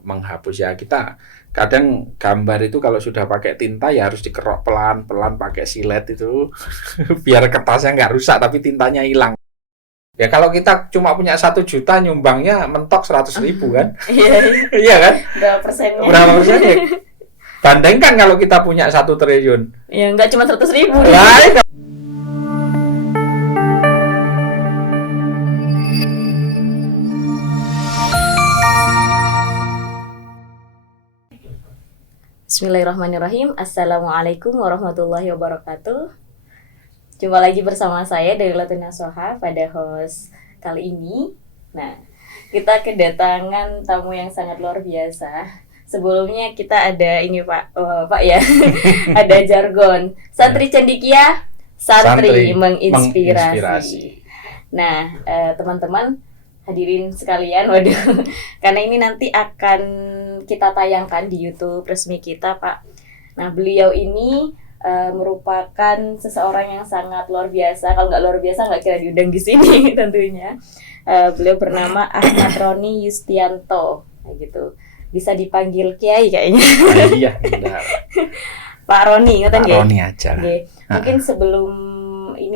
menghapus ya. Kita kadang gambar itu kalau sudah pakai tinta ya harus dikerok pelan-pelan pakai silet itu biar kertasnya nggak rusak tapi tintanya hilang. Ya kalau kita cuma punya 1 juta nyumbangnya mentok 100.000 kan? Iya, Iya kan? berapa persennya? Berapa persennya? Bandingkan kalau kita punya 1 triliun. Ya nggak cuma 100.000. Lah, Bismillahirrahmanirrahim. Assalamualaikum warahmatullahi wabarakatuh. Jumpa lagi bersama saya dari Latuna Soha pada host kali ini. Nah, kita kedatangan tamu yang sangat luar biasa. Sebelumnya kita ada ini Pak ya, ada jargon santri cendikia, santri menginspirasi. Nah, teman-teman hadirin sekalian, waduh, karena ini nanti akan kita tayangkan di YouTube resmi kita, Pak. Nah, beliau ini merupakan seseorang yang sangat luar biasa. Kalau nggak luar biasa nggak kira diundang di sini tentunya. Beliau bernama Ahmad Roni Yustianto, gitu. Bisa dipanggil Kiai kayaknya. Iya, benar. Pak Roni, Pak Roni aja. Mungkin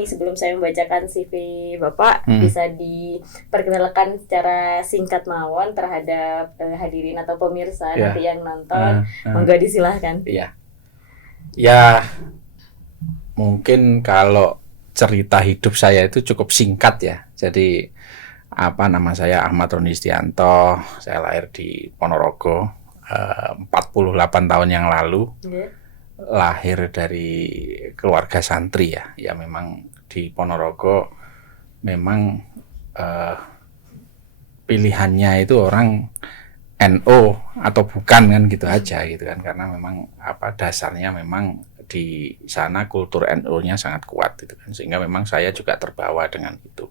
sebelum saya membacakan CV Bapak, bisa diperkenalkan secara singkat mawon terhadap hadirin atau pemirsa nanti yang nonton. Monggo disilahkan. Iya. Ya, mungkin kalau cerita hidup saya itu cukup singkat ya. Jadi nama saya Ahmad Roni Yustianto. Saya lahir di Ponorogo 48 tahun yang lalu. Lahir dari keluarga santri ya. Ya memang di Ponorogo memang pilihannya itu orang NO atau bukan kan gitu aja gitu kan, karena memang dasarnya memang di sana kultur NO-nya sangat kuat gitu kan, sehingga memang saya juga terbawa dengan itu.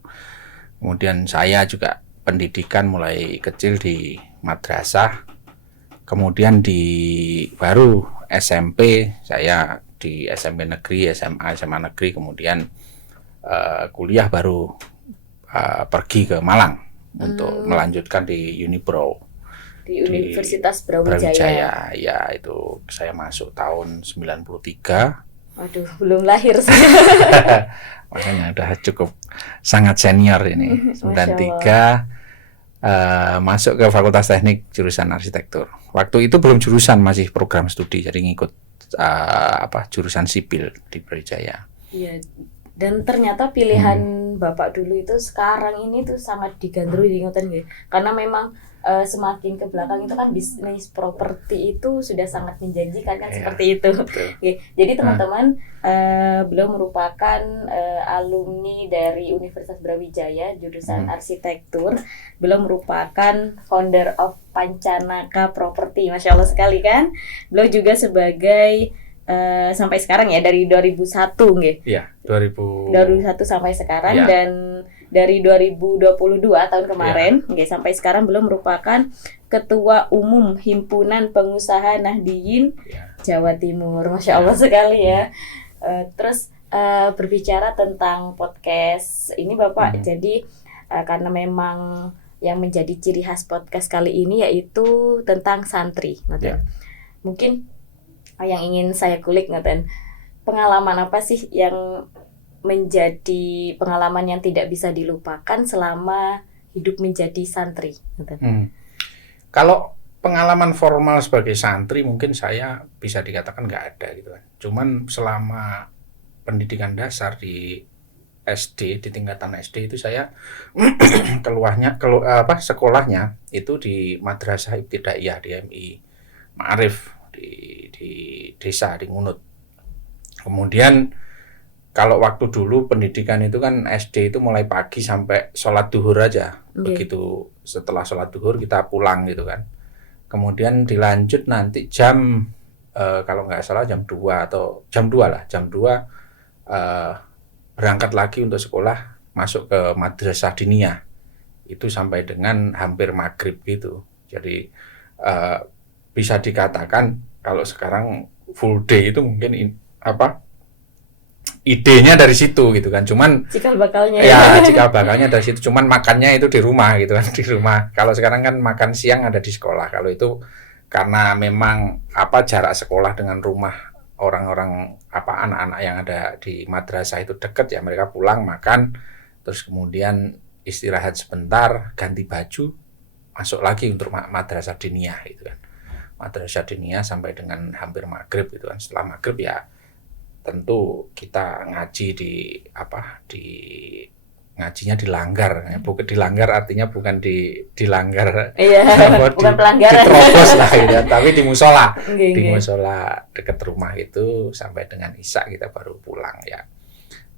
Kemudian saya juga pendidikan mulai kecil di madrasah, kemudian baru SMP saya di SMP negeri, SMA negeri, kemudian kuliah baru pergi ke Malang untuk melanjutkan di Unipro di Universitas Brawijaya. Ya, itu saya masuk tahun 93. Waduh, belum lahir sih. Makanya udah cukup sangat senior ini. 93 masuk ke Fakultas Teknik jurusan arsitektur. Waktu itu belum jurusan, masih program studi, jadi ngikut jurusan sipil di Brawijaya. Iya. Dan ternyata pilihan Bapak dulu itu sekarang ini tuh sangat digandrungi ingatan gitu. Karena memang semakin ke belakang itu kan bisnis properti itu sudah sangat menjanjikan kan, seperti itu. Oke. Jadi teman-teman, beliau merupakan alumni dari Universitas Brawijaya jurusan arsitektur. Beliau merupakan founder of Pancanaka Property, masya Allah sekali kan. Beliau juga sebagai sampai sekarang ya dari 2001 nggih. Iya, 2001 sampai sekarang, dan dari 2022 tahun kemarin sampai sekarang belum merupakan Ketua Umum Himpunan Pengusaha Nahdiyin Jawa Timur. Masya Allah sekali ya. Terus berbicara tentang podcast ini Bapak, jadi karena memang yang menjadi ciri khas podcast kali ini yaitu tentang santri. Mungkin yang ingin saya kulik pengalaman apa sih yang menjadi pengalaman yang tidak bisa dilupakan selama hidup menjadi santri? Kalau pengalaman formal sebagai santri mungkin saya bisa dikatakan nggak ada gitu kan. Cuman selama pendidikan dasar di SD, di tingkatan SD itu saya sekolahnya itu di Madrasah Ibtidaiyah di MI Ma'arif di desa di Ngunut. Kemudian kalau waktu dulu pendidikan itu kan SD itu mulai pagi sampai sholat duhur aja. Begitu setelah sholat duhur kita pulang gitu kan. Kemudian dilanjut nanti jam kalau nggak salah jam 2 atau jam 2 lah. Jam 2 berangkat lagi untuk sekolah, masuk ke madrasah diniyah. Itu sampai dengan hampir maghrib gitu. Jadi bisa dikatakan kalau sekarang full day itu mungkin idenya dari situ gitu kan. Cuman cikal bakalnya ya cikal bakalnya dari situ. Cuman makannya itu di rumah gitu kan, di rumah. Kalau sekarang kan makan siang ada di sekolah. Kalau itu karena memang jarak sekolah dengan rumah orang-orang anak-anak yang ada di madrasah itu dekat ya, mereka pulang makan terus kemudian istirahat sebentar, ganti baju, masuk lagi untuk madrasah diniyah gitu kan. Madrasah diniyah sampai dengan hampir maghrib gitu kan. Setelah maghrib ya tentu kita ngaji di ngajinya dilanggar, bukan dilanggar artinya bukan dilanggar, bukan pelanggaran, diterobos lah gitu, tapi di musola, di musola dekat rumah itu sampai dengan isya kita baru pulang ya.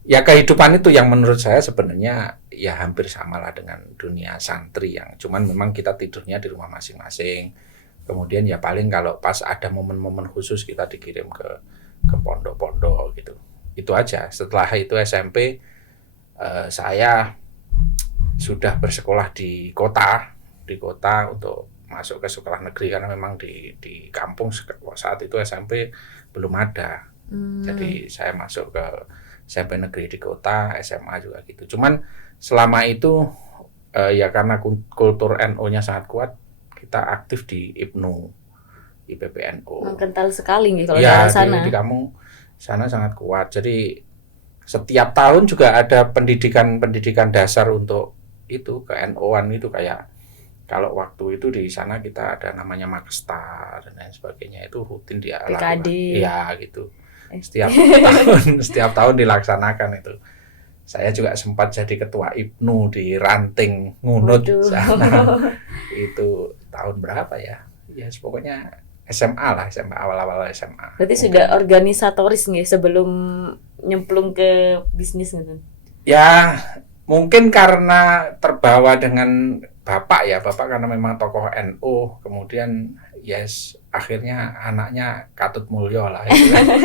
Ya kehidupan itu yang menurut saya sebenarnya ya hampir samalah dengan dunia santri yang cuman memang kita tidurnya di rumah masing-masing. Kemudian ya paling kalau pas ada momen-momen khusus kita dikirim ke pondok-pondok gitu. Itu aja. Setelah itu SMP saya sudah bersekolah di kota untuk masuk ke sekolah negeri karena memang di kampung saat itu SMP belum ada. Jadi saya masuk ke SMP negeri di kota, SMA juga gitu. Cuman selama itu ya karena kultur NU-nya sangat kuat, kita aktif di IPPNU. Kental sekali nih kalau ya, daerah sana. Di kamu sana sangat kuat. Jadi setiap tahun juga ada pendidikan dasar untuk itu ke NU-an itu kayak kalau waktu itu di sana kita ada namanya Makestar dan lain sebagainya itu rutin dia lakukan. Iya gitu. Setiap tahun dilaksanakan itu. Saya juga sempat jadi ketua IPNU di Ranting Ngunut sana. Itu tahun berapa ya? Ya pokoknya SMA awal-awal SMA. Berarti sudah organisatoris nih sebelum nyemplung ke bisnis gitu. Ya mungkin karena terbawa dengan bapak karena memang tokoh NU, kemudian akhirnya anaknya Katut Mulyo lah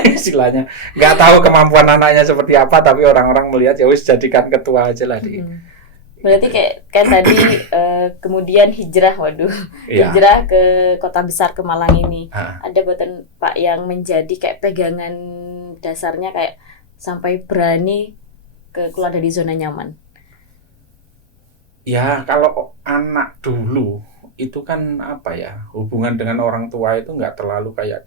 istilahnya. Nggak tahu kemampuan anaknya seperti apa, tapi orang-orang melihat ya wis jadikan ketua aja lah di. Berarti kayak tadi kemudian hijrah, hijrah ke kota besar ke Malang ini. Ada buatan Pak yang menjadi kayak pegangan dasarnya kayak sampai berani keluar dari zona nyaman. Ya kalau anak dulu itu kan hubungan dengan orang tua itu nggak terlalu kayak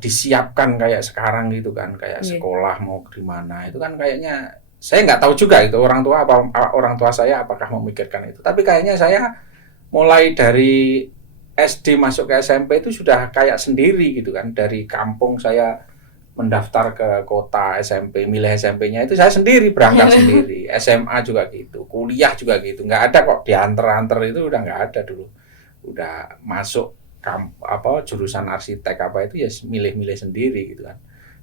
disiapkan kayak sekarang gitu kan, kayak sekolah mau di mana itu kan kayaknya. Saya nggak tahu juga itu orang tua saya apakah memikirkan itu. Tapi kayaknya saya mulai dari SD masuk ke SMP itu sudah kayak sendiri gitu kan. Dari kampung saya mendaftar ke kota SMP, milih SMP-nya itu saya sendiri berangkat sendiri. SMA juga gitu, kuliah juga gitu. Nggak ada kok diantar-antar itu udah nggak ada dulu. Udah masuk jurusan arsitek itu ya milih-milih sendiri gitu kan.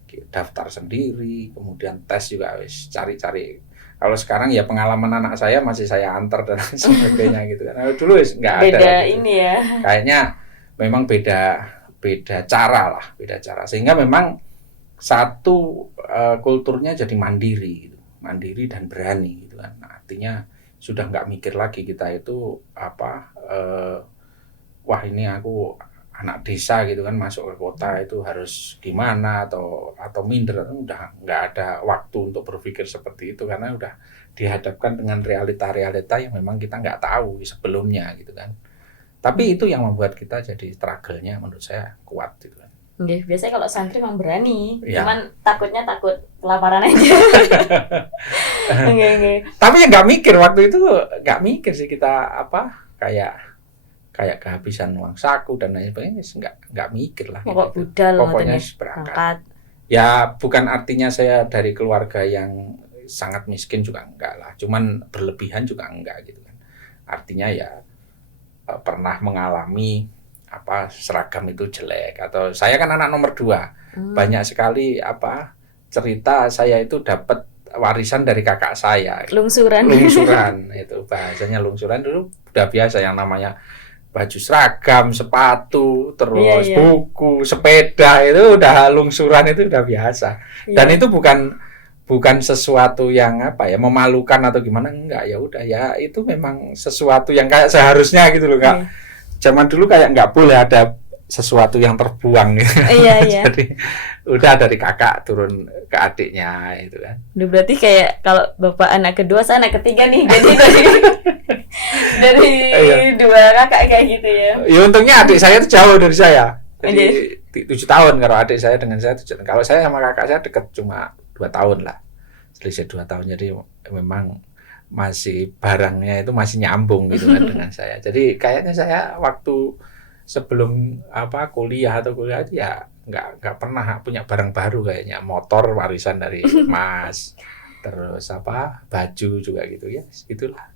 Daftar sendiri, kemudian tes juga cari-cari. Kalau sekarang ya pengalaman anak saya masih saya antar dan sebagainya gitu kan. Dulu nggak ada. Beda ini ya. Kayaknya memang beda cara sehingga memang satu kulturnya jadi mandiri gitu. Mandiri dan berani gitu kan. Artinya sudah nggak mikir lagi kita itu wah ini aku anak desa gitu kan masuk ke kota itu harus gimana atau minder, udah nggak ada waktu untuk berpikir seperti itu karena udah dihadapkan dengan realita-realita yang memang kita nggak tahu sebelumnya gitu kan. Tapi itu yang membuat kita jadi struggle-nya menurut saya kuat gitu kan. Biasanya kalau santri memang berani, cuman takut kelaparan aja. Tapi ya nggak mikir waktu itu, nggak mikir sih kita kayak kehabisan uang saku dan lain sebagainya, nggak mikir lah. Pokoknya berangkat. Ya bukan artinya saya dari keluarga yang sangat miskin juga enggak lah, cuman berlebihan juga enggak gitu kan. Artinya ya pernah mengalami seragam itu jelek atau saya kan anak nomor 2, banyak sekali cerita saya itu dapat warisan dari kakak saya. Lungsuran itu bahasanya lungsuran dulu udah biasa yang namanya baju seragam, sepatu, terus buku, sepeda itu udah lungsuran itu udah biasa. Dan itu bukan sesuatu yang memalukan atau gimana, enggak, ya udah ya itu memang sesuatu yang kayak seharusnya gitu loh, Kak. Zaman dulu kayak nggak boleh ada sesuatu yang terbuang gitu. Iya, iya. Jadi udah dari kakak turun ke adiknya itu kan. Udah berarti kayak kalau bapak anak kedua, saya anak ketiga nih. Jadi dari Iya. dua kakak kayak gitu ya. Ya untungnya adik saya itu jauh dari saya. Jadi Jadi 7 tahun kalau adik saya dengan saya 7 tahun. Kalau saya sama kakak saya dekat cuma 2 tahun lah. Selisih 2 tahun. Jadi memang masih barangnya itu masih nyambung gitu kan dengan saya. Jadi kayaknya saya waktu sebelum kuliah itu ya nggak pernah punya barang baru, kayaknya motor warisan dari mas, terus baju juga gitu ya, itulah.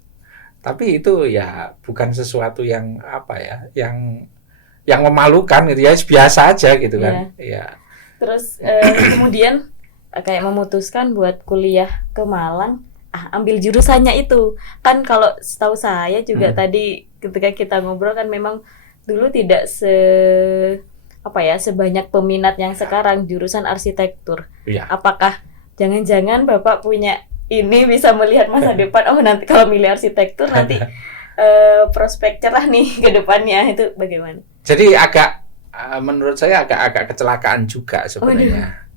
Tapi itu ya bukan sesuatu yang yang memalukan gitu ya, biasa aja gitu kan. Iya. Terus kemudian kayak memutuskan buat kuliah ke Malang, ambil jurusannya itu. Kan kalau setahu saya juga tadi ketika kita ngobrol kan memang dulu tidak sebanyak peminat yang sekarang jurusan arsitektur. Iya. Apakah jangan-jangan Bapak punya ini bisa melihat masa depan, nanti kalau milih arsitektur nanti prospek cerah nih ke depannya, itu bagaimana? Jadi menurut saya agak kecelakaan juga sebenarnya.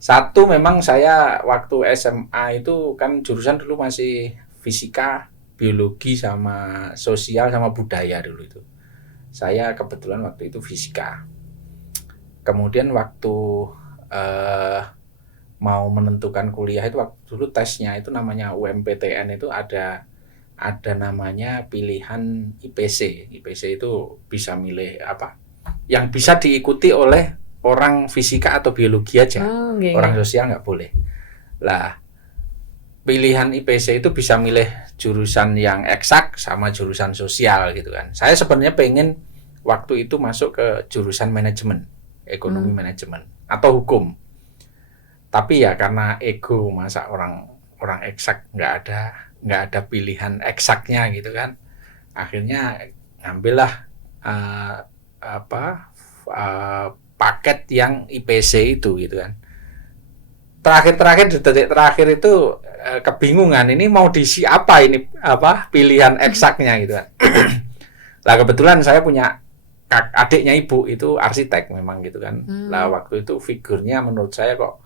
Satu, memang saya waktu SMA itu kan jurusan dulu masih fisika, biologi sama sosial sama budaya dulu itu. Saya kebetulan waktu itu fisika. Kemudian waktu mau menentukan kuliah itu waktu dulu tesnya itu namanya UMPTN, itu ada namanya pilihan IPC. IPC itu bisa milih yang bisa diikuti oleh orang fisika atau biologi aja. Orang sosial nggak boleh. Lah, pilihan IPC itu bisa milih jurusan yang eksak sama jurusan sosial gitu kan. Saya sebenarnya pengen waktu itu masuk ke jurusan manajemen, ekonomi manajemen atau hukum. Tapi ya karena ego, masa orang eksak nggak ada pilihan eksaknya gitu kan. Akhirnya ngambillah paket yang IPC itu gitu kan. Di detik terakhir itu kebingungan, ini mau diisi apa ini pilihan eksaknya gitu kan. Lah kebetulan saya punya adiknya ibu itu arsitek memang gitu kan. Lah waktu itu figurnya menurut saya kok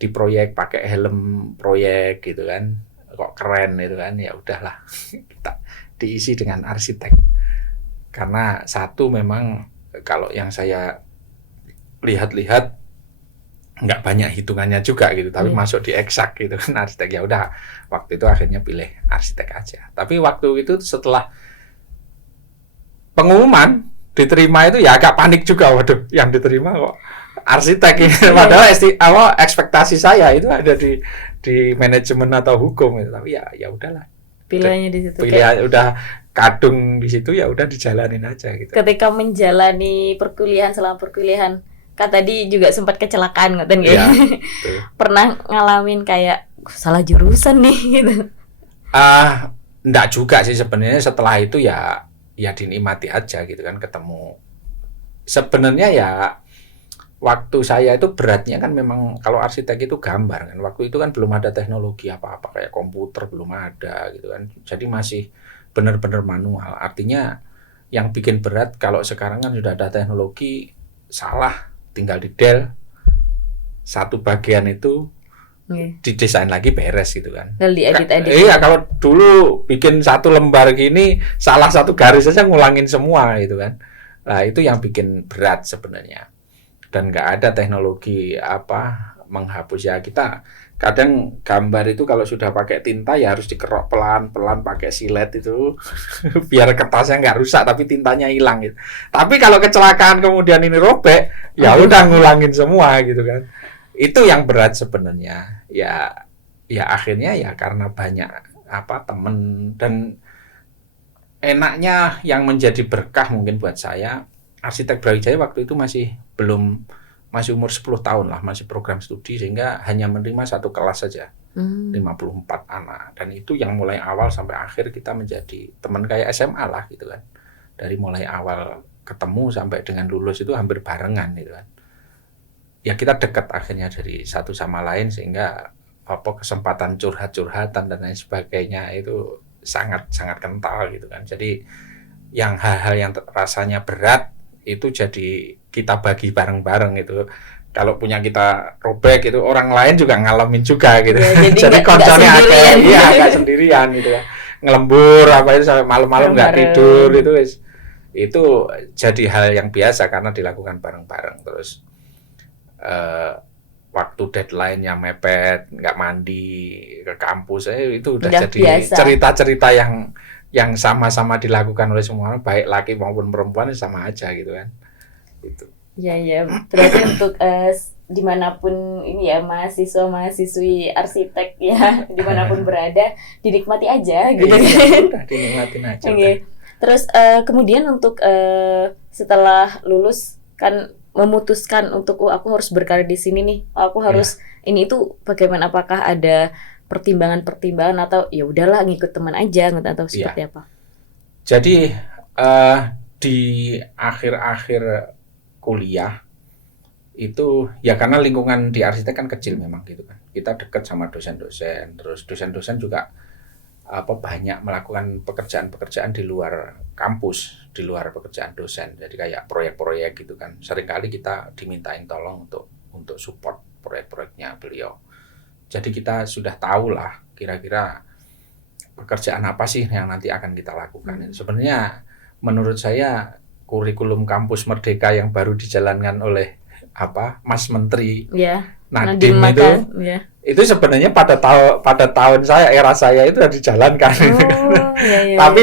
di proyek pakai helm proyek gitu kan, kok keren gitu kan. Ya udahlah kita diisi dengan arsitek. Karena satu, memang kalau yang saya lihat nggak banyak hitungannya juga gitu, tapi masuk di eksak gitu kan arsitek. Ya udah waktu itu akhirnya pilih arsitek aja. Tapi waktu itu setelah pengumuman diterima itu ya agak panik juga, waduh yang diterima kok arsitek ini. Padahal ekspektasi saya itu ada di manajemen atau hukum gitu. Tapi ya udahlah, pilihannya di situ. Pilihan udah kadung di situ, ya udah dijalanin aja gitu. Ketika menjalani selama perkuliahan kan tadi juga sempat kecelakaan ngoten ya. Pernah ngalamin kayak salah jurusan nih gitu. Enggak juga sih sebenarnya. Setelah itu ya dinikmati aja gitu kan, ketemu. Sebenarnya ya waktu saya itu beratnya kan memang kalau arsitek itu gambar kan. Waktu itu kan belum ada teknologi apa-apa, kayak komputer belum ada gitu kan. Jadi masih benar-benar manual. Artinya yang bikin berat, kalau sekarang kan sudah ada teknologi, salah tinggal di del satu bagian itu didesain lagi beres gitu kan. Diedit. Iya, kalau dulu bikin satu lembar gini salah satu garis saja ngulangin semua gitu kan. Nah itu yang bikin berat sebenarnya. Dan nggak ada teknologi menghapus. Ya kita kadang gambar itu kalau sudah pakai tinta ya harus dikerok pelan-pelan pakai silet itu biar kertasnya nggak rusak tapi tintanya hilang gitu. Tapi kalau kecelakaan kemudian ini robek, ya udah ngulangin semua gitu kan. Itu yang berat sebenarnya. Ya akhirnya ya karena banyak temen, dan enaknya yang menjadi berkah mungkin buat saya, arsitek Brawijaya waktu itu masih umur 10 tahun lah, masih program studi, sehingga hanya menerima satu kelas saja, 54 anak. Dan itu yang mulai awal sampai akhir kita menjadi teman kayak SMA lah gitu kan. Dari mulai awal ketemu sampai dengan lulus itu hampir barengan gitu kan. Ya kita dekat akhirnya dari satu sama lain, sehingga kesempatan curhat-curhatan dan lain sebagainya itu sangat-sangat kental gitu kan. Jadi yang hal-hal yang rasanya berat itu jadi kita bagi bareng-bareng gitu. Kalau punya kita robek itu orang lain juga ngalamin juga gitu. Ya, jadi konconya ada, iya nggak sendirian gitu ya. Ngelembur apa itu sampai malam-malam nggak tidur itu jadi hal yang biasa karena dilakukan bareng-bareng. Terus waktu deadline-nya mepet, nggak mandi ke kampus, itu udah jadi biasa. Cerita-cerita yang sama-sama dilakukan oleh semua orang, baik laki maupun perempuan sama aja gitu kan. Itu. Ya, berarti untuk dimanapun ini ya mahasiswa-mahasiswi arsitek ya dimanapun berada dinikmati aja gitu kan. Udah dinikmatin aja. Okay. Terus kemudian untuk setelah lulus kan memutuskan untuk aku harus berkarir di sini nih, aku harus ini itu bagaimana, apakah ada pertimbangan atau ya udahlah ngikut teman aja atau seperti apa? Jadi di akhir-akhir kuliah itu ya karena lingkungan di arsitek kan kecil memang gitu kan. Kita dekat sama dosen-dosen, terus dosen-dosen juga banyak melakukan pekerjaan-pekerjaan di luar kampus, di luar pekerjaan dosen. Jadi kayak proyek-proyek gitu kan. Seringkali kita dimintain tolong untuk support proyek-proyeknya beliau. Jadi kita sudah tahu lah kira-kira pekerjaan apa sih yang nanti akan kita lakukan. Sebenarnya menurut saya kurikulum kampus Merdeka yang baru dijalankan oleh Mas Menteri Nadiem itu sebenarnya pada tahun era saya itu sudah dijalankan. Tapi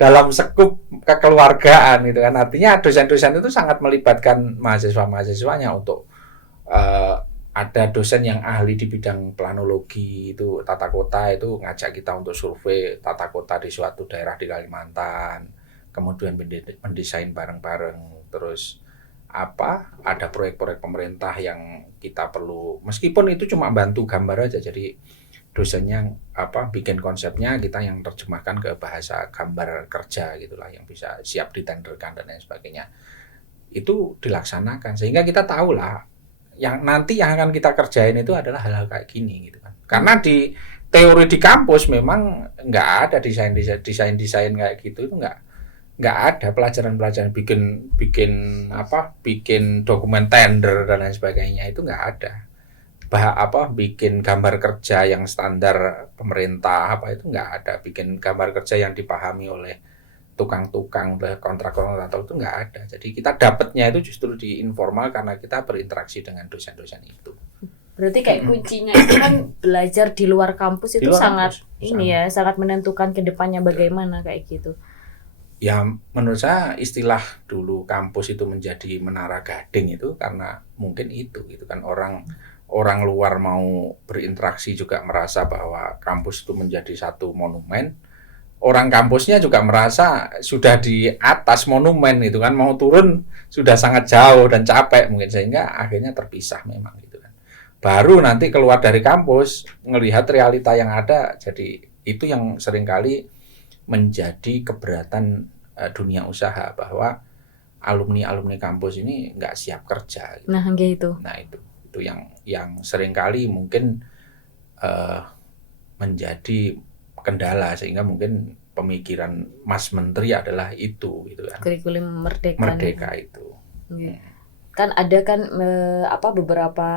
dalam sekup kekeluargaan gitu kan, artinya dosen-dosen itu sangat melibatkan mahasiswa-mahasiswanya untuk ada dosen yang ahli di bidang planologi itu tata kota itu ngajak kita untuk survei tata kota di suatu daerah di Kalimantan. Kemudian mendesain bareng-bareng, terus ada proyek-proyek pemerintah yang kita perlu, meskipun itu cuma bantu gambar aja, jadi dosennya bikin konsepnya, kita yang terjemahkan ke bahasa gambar kerja gitulah yang bisa siap ditenderkan dan lain sebagainya. Itu dilaksanakan sehingga kita tahu lah yang nanti yang akan kita kerjain itu adalah hal-hal kayak gini gitu kan. Karena di teori di kampus memang nggak ada desain kayak gitu, itu nggak ada pelajaran bikin dokumen tender dan lain sebagainya, itu nggak ada. Bikin gambar kerja yang standar pemerintah itu nggak ada. Bikin gambar kerja yang dipahami oleh tukang-tukang kontrak-kontrak itu nggak ada. Jadi kita dapatnya itu justru di informal karena kita berinteraksi dengan dosen-dosen itu. Berarti kayak kuncinya itu kan belajar di luar kampus itu sangat menentukan ke depannya bagaimana kayak gitu. Ya menurut saya istilah dulu kampus itu menjadi menara gading itu karena mungkin itu gitu kan, orang luar mau berinteraksi juga merasa bahwa kampus itu menjadi satu monumen. Orang kampusnya juga merasa sudah di atas monumen itu kan, mau turun sudah sangat jauh dan capek mungkin, sehingga akhirnya terpisah memang gitu kan. Baru nanti keluar dari kampus ngelihat realita yang ada, jadi itu yang seringkali menjadi keberatan dunia usaha bahwa alumni kampus ini nggak siap kerja. Gitu. Nah, gitu. Nah itu yang seringkali mungkin menjadi kendala, sehingga mungkin pemikiran Mas Menteri adalah itu gitu kan. Kurikulum Merdeka itu. Kan ada kan beberapa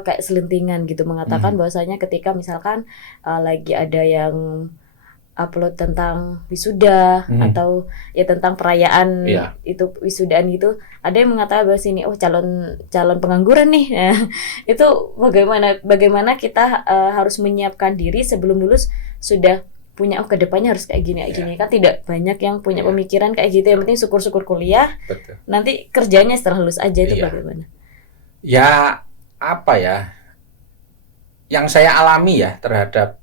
kayak selentingan gitu mengatakan bahwasanya ketika misalkan lagi ada yang upload tentang wisuda atau ya tentang perayaan itu wisudaan gitu, ada yang mengatakan bahwa sini calon pengangguran nih. Nah, itu bagaimana kita harus menyiapkan diri sebelum lulus sudah punya kedepannya harus kayak gini kan tidak banyak yang punya pemikiran kayak gitu. Yang penting syukur-syukur kuliah. Betul. Nanti kerjanya setelah lulus aja itu bagaimana? Ya yang saya alami ya terhadap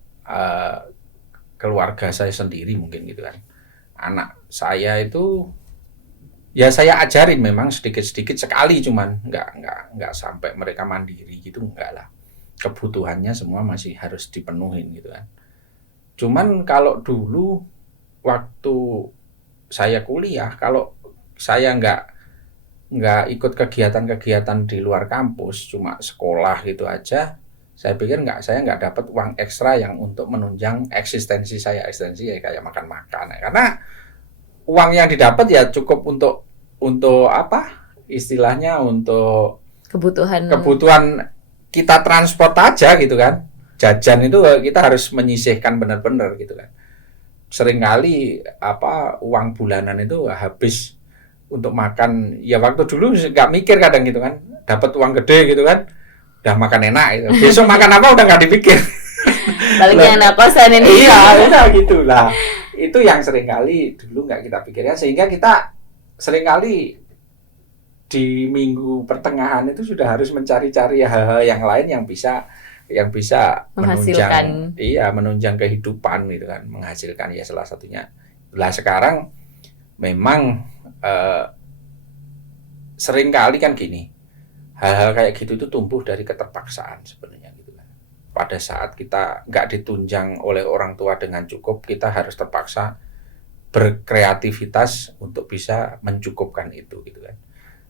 keluarga saya sendiri mungkin gitu kan. Anak saya itu ya saya ajarin memang sedikit-sedikit sekali, cuman nggak sampai mereka mandiri gitu, enggak lah. Kebutuhannya semua masih harus dipenuhin gitu kan. Cuman kalau dulu waktu saya kuliah, kalau saya nggak ikut kegiatan-kegiatan di luar kampus, cuma sekolah gitu aja, saya pikir saya nggak dapat uang ekstra yang untuk menunjang eksistensi saya. Eksistensi ya kayak makan-makan. Karena uang yang didapat ya cukup untuk apa istilahnya, untuk Kebutuhan kita transport aja gitu kan. Jajan itu kita harus menyisihkan benar-benar gitu kan. Seringkali apa uang bulanan itu habis untuk makan, ya waktu dulu nggak mikir kadang gitu kan, dapat uang gede gitu kan, udah makan enak gitu. Besok makan apa udah nggak dipikir. Apalagi anak kosan ini. Iya, udah gitu lah. Itu yang seringkali dulu nggak kita pikirkan, sehingga kita seringkali di minggu pertengahan itu sudah harus mencari-cari hal-hal yang lain yang bisa Menghasilkan. menunjang kehidupan gitu kan, menghasilkan ya salah satunya. Lah sekarang memang seringkali kan gini, hal-hal kayak gitu itu tumbuh dari keterpaksaan sebenarnya gitu kan. Pada saat kita nggak ditunjang oleh orang tua dengan cukup, kita harus terpaksa berkreativitas untuk bisa mencukupkan itu gitu kan.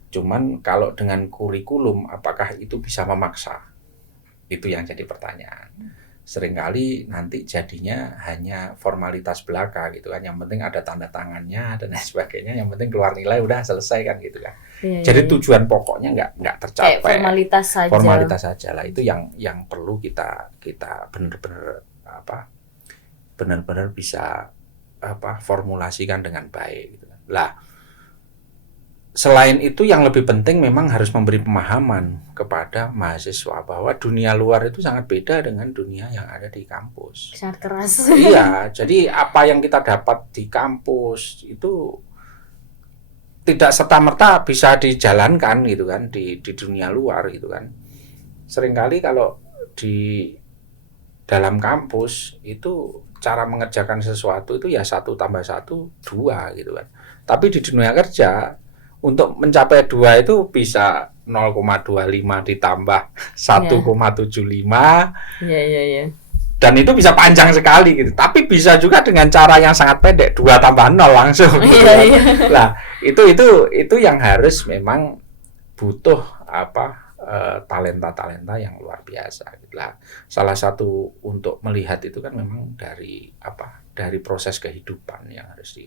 Cuman kalau dengan kurikulum apakah itu bisa memaksa? Itu yang jadi pertanyaan. Seringkali nanti jadinya hanya formalitas belaka gitu kan, yang penting ada tanda tangannya dan lain sebagainya, yang penting keluar nilai udah selesai kan gitu kan. Jadi tujuan pokoknya nggak tercapai. Kayak formalitas saja. Formalitas saja lah, itu yang perlu kita benar-benar bisa formulasikan dengan baik gitu kan. Lah selain itu yang lebih penting memang harus memberi pemahaman kepada mahasiswa bahwa dunia luar itu sangat beda dengan dunia yang ada di kampus. Sangat keras. Iya, jadi apa yang kita dapat di kampus itu tidak serta-merta bisa dijalankan gitu kan di dunia luar gitu kan. Seringkali kalau di dalam kampus itu cara mengerjakan sesuatu itu ya 1 + 1 2 gitu kan. Tapi di dunia kerja untuk mencapai 2 itu bisa 0,25 ditambah 1,75. Iya. Dan itu bisa panjang sekali gitu. Tapi bisa juga dengan cara yang sangat pendek, 2 + 0 langsung. Gitu. Iya. Lah, itu yang harus memang butuh talenta-talenta yang luar biasa gitu lah. Salah satu untuk melihat itu kan memang dari proses kehidupan yang harus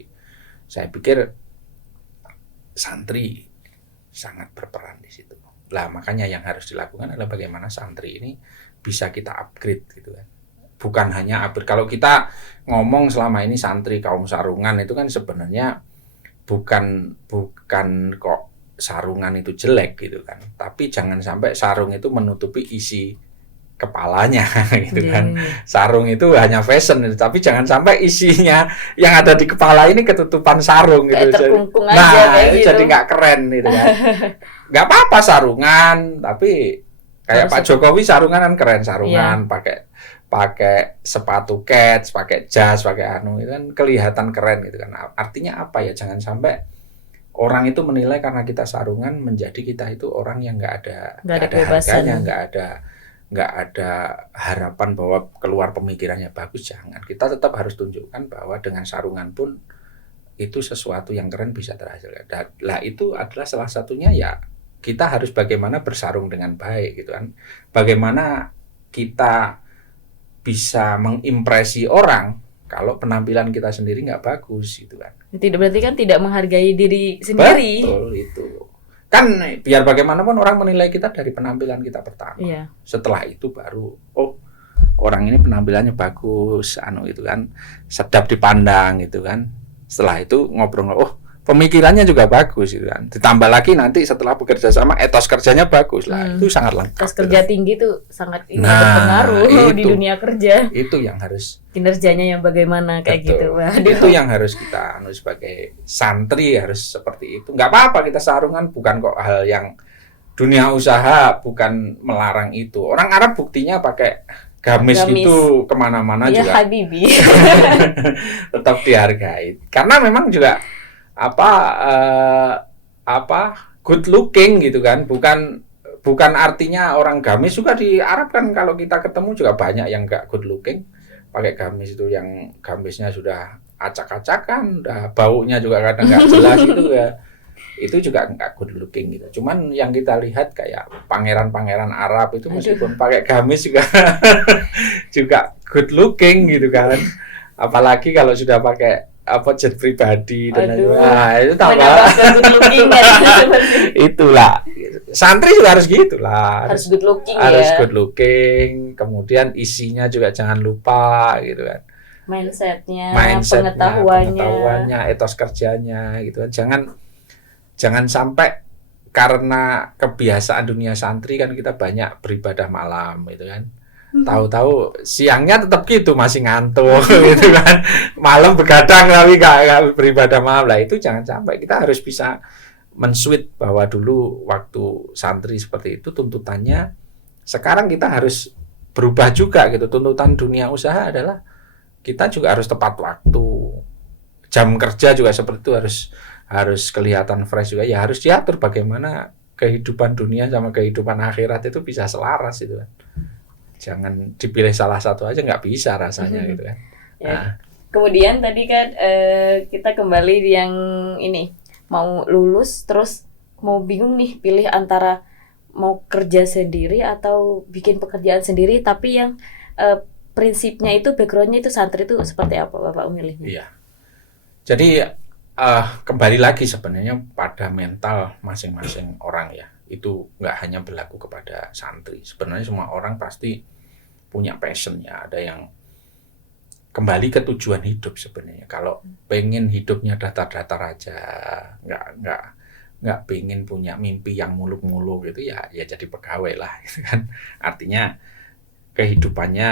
saya pikir santri sangat berperan di situ. Lah makanya yang harus dilakukan adalah bagaimana santri ini bisa kita upgrade gitu kan. Bukan hanya upgrade. Kalau kita ngomong selama ini santri kaum sarungan itu kan sebenarnya bukan kok sarungan itu jelek gitu kan. Tapi jangan sampai sarung itu menutupi isi kepalanya gitu kan. Sarung itu hanya fashion, tapi jangan sampai isinya yang ada di kepala ini ketutupan sarung gitu. Terkungkung Nah, aja kayak gitu. Jadi nggak keren gitu kan. Nggak apa-apa sarungan, tapi kayak Pak Jokowi sarungan kan keren, sarungan pakai sepatu kets, pakai jas, pakai itu kan kelihatan keren gitu kan. Artinya apa ya? Jangan sampai orang itu menilai karena kita sarungan menjadi kita itu orang yang nggak ada harganya, nggak ada harapan bahwa keluar pemikirannya bagus. Jangan, kita tetap harus tunjukkan bahwa dengan sarungan pun itu sesuatu yang keren bisa terhasilkan. Lah itu adalah salah satunya ya kita harus bagaimana bersarung dengan baik gitu kan. Bagaimana kita bisa mengimpresi orang kalau penampilan kita sendiri nggak bagus gitu kan. Tidak berarti kan tidak menghargai diri sendiri. Betul itu. Kan biar bagaimanapun orang menilai kita dari penampilan kita pertama. Iya. Setelah itu baru orang ini penampilannya bagus, itu kan sedap dipandang gitu kan. Setelah itu ngobrol, pemikirannya juga bagus gitu kan. Ditambah lagi nanti setelah bekerja sama etos kerjanya bagus lah. Itu sangat lengkap. Etos kerja tinggi itu sangat berpengaruh di dunia kerja. Itu yang harus kinerjanya yang bagaimana kayak gitu. Waduh. Itu yang harus kita sebagai santri harus seperti itu. Nggak apa-apa kita sarungan, bukan kok hal yang dunia usaha bukan melarang itu. Orang Arab buktinya pakai gamis itu kemana-mana ya, juga Habibi. tetap dihargai. Karena memang juga good looking gitu kan. Bukan artinya orang gamis juga di Arab kan kalau kita ketemu juga banyak yang nggak good looking. Pakai gamis itu yang gamisnya sudah acak-acakan, udah baunya juga kadang nggak jelas itu ya. Itu juga nggak good looking gitu. Cuman yang kita lihat kayak pangeran-pangeran Arab itu meskipun pakai gamis juga juga good looking gitu kan. Apalagi kalau sudah pakai apa jet pribadi dan Aduh, lain-lain. Nah, itu tambah menambahkan good looking kan seperti itulah. Santri juga harus gitulah. harus good looking Harus ya. good looking, kemudian isinya juga jangan lupa gitu kan. Mindsetnya, Mindsetnya, pengetahuannya. pengetahuannya, etos kerjanya gitu kan. Jangan sampai karena kebiasaan dunia santri kan kita banyak beribadah malam gitu kan. Tahu-tahu siangnya tetap gitu masih ngantuk gitu kan. Malam begadang tapi nggak beribadah malam lah, itu jangan sampai. Kita harus bisa men-switch bahwa dulu waktu santri seperti itu tuntutannya, sekarang kita harus berubah juga gitu. Tuntutan dunia usaha adalah kita juga harus tepat waktu. Jam kerja juga seperti itu harus kelihatan fresh juga. Ya harus diatur bagaimana kehidupan dunia sama kehidupan akhirat itu bisa selaras itu kan. Jangan dipilih salah satu aja, nggak bisa rasanya gitu kan. Ya. Nah, Kemudian tadi kan kita kembali di yang ini, mau lulus terus mau bingung nih pilih antara mau kerja sendiri atau bikin pekerjaan sendiri, tapi yang prinsipnya itu backgroundnya itu santri itu seperti apa Bapak memilihnya? iya. Jadi kembali lagi sebenarnya pada mental masing-masing orang ya. Itu nggak hanya berlaku kepada santri. Sebenarnya semua orang pasti punya passion ya. Ada yang kembali ke tujuan hidup sebenarnya. Kalau pengen hidupnya datar-datar aja, nggak pengen punya mimpi yang muluk-muluk gitu ya jadi pegawai lah gitu kan. Artinya kehidupannya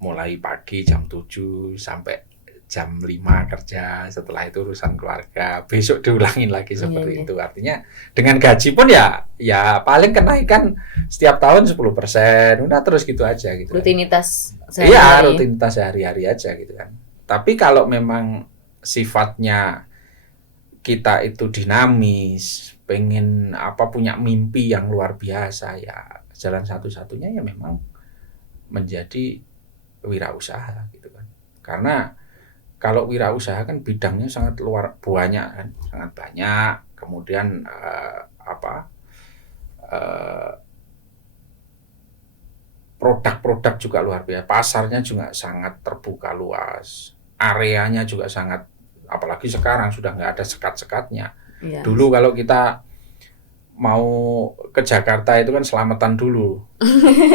mulai pagi jam 7 sampai jam 5 kerja, setelah itu urusan keluarga, besok diulangin lagi seperti itu. Artinya dengan gaji pun ya paling kenaikan setiap tahun 10%, udah terus gitu aja gitu. Rutinitas sehari-hari. Iya, sehari-hari. rutinitas sehari-hari aja gitu kan. Tapi kalau memang sifatnya kita itu dinamis, pengen punya mimpi yang luar biasa, ya jalan satu-satunya ya memang menjadi wirausaha gitu kan. Karena kalau wirausaha kan bidangnya sangat banyak kan, sangat banyak. Kemudian produk-produk juga luar biasa, pasarnya juga sangat terbuka luas, areanya juga sangat, apalagi sekarang sudah nggak ada sekat-sekatnya. Iya. Dulu kalau kita mau ke Jakarta itu kan selamatan dulu,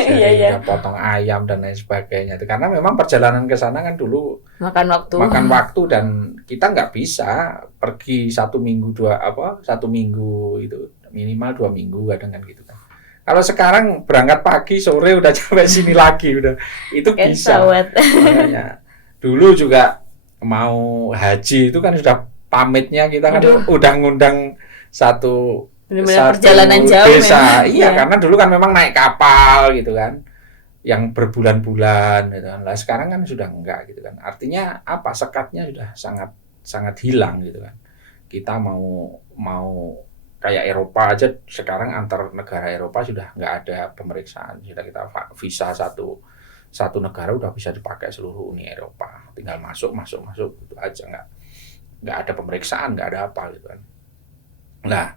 jadi kita potong ayam dan lain sebagainya. Karena memang perjalanan ke sana kan dulu makan waktu dan kita nggak bisa pergi 1 minggu 1 minggu itu minimal 2 minggu kadang kan gitu kan. Kalau sekarang berangkat pagi sore udah sampai sini lagi udah itu bisa. Makanya dulu juga mau haji itu kan sudah pamitnya kita kan udah ngundang satu perjalanan jauh desa. Iya, karena dulu kan memang naik kapal gitu kan, yang berbulan-bulan gitu kan. Lah sekarang kan sudah enggak gitu kan. Artinya apa? Sekatnya sudah sangat sangat hilang gitu kan. Kita mau kayak Eropa aja sekarang, antar negara Eropa sudah nggak ada pemeriksaan. Sudah kita visa satu negara udah bisa dipakai seluruh Uni Eropa. Tinggal masuk itu aja, nggak ada pemeriksaan, nggak ada apa gitu kan. Nah,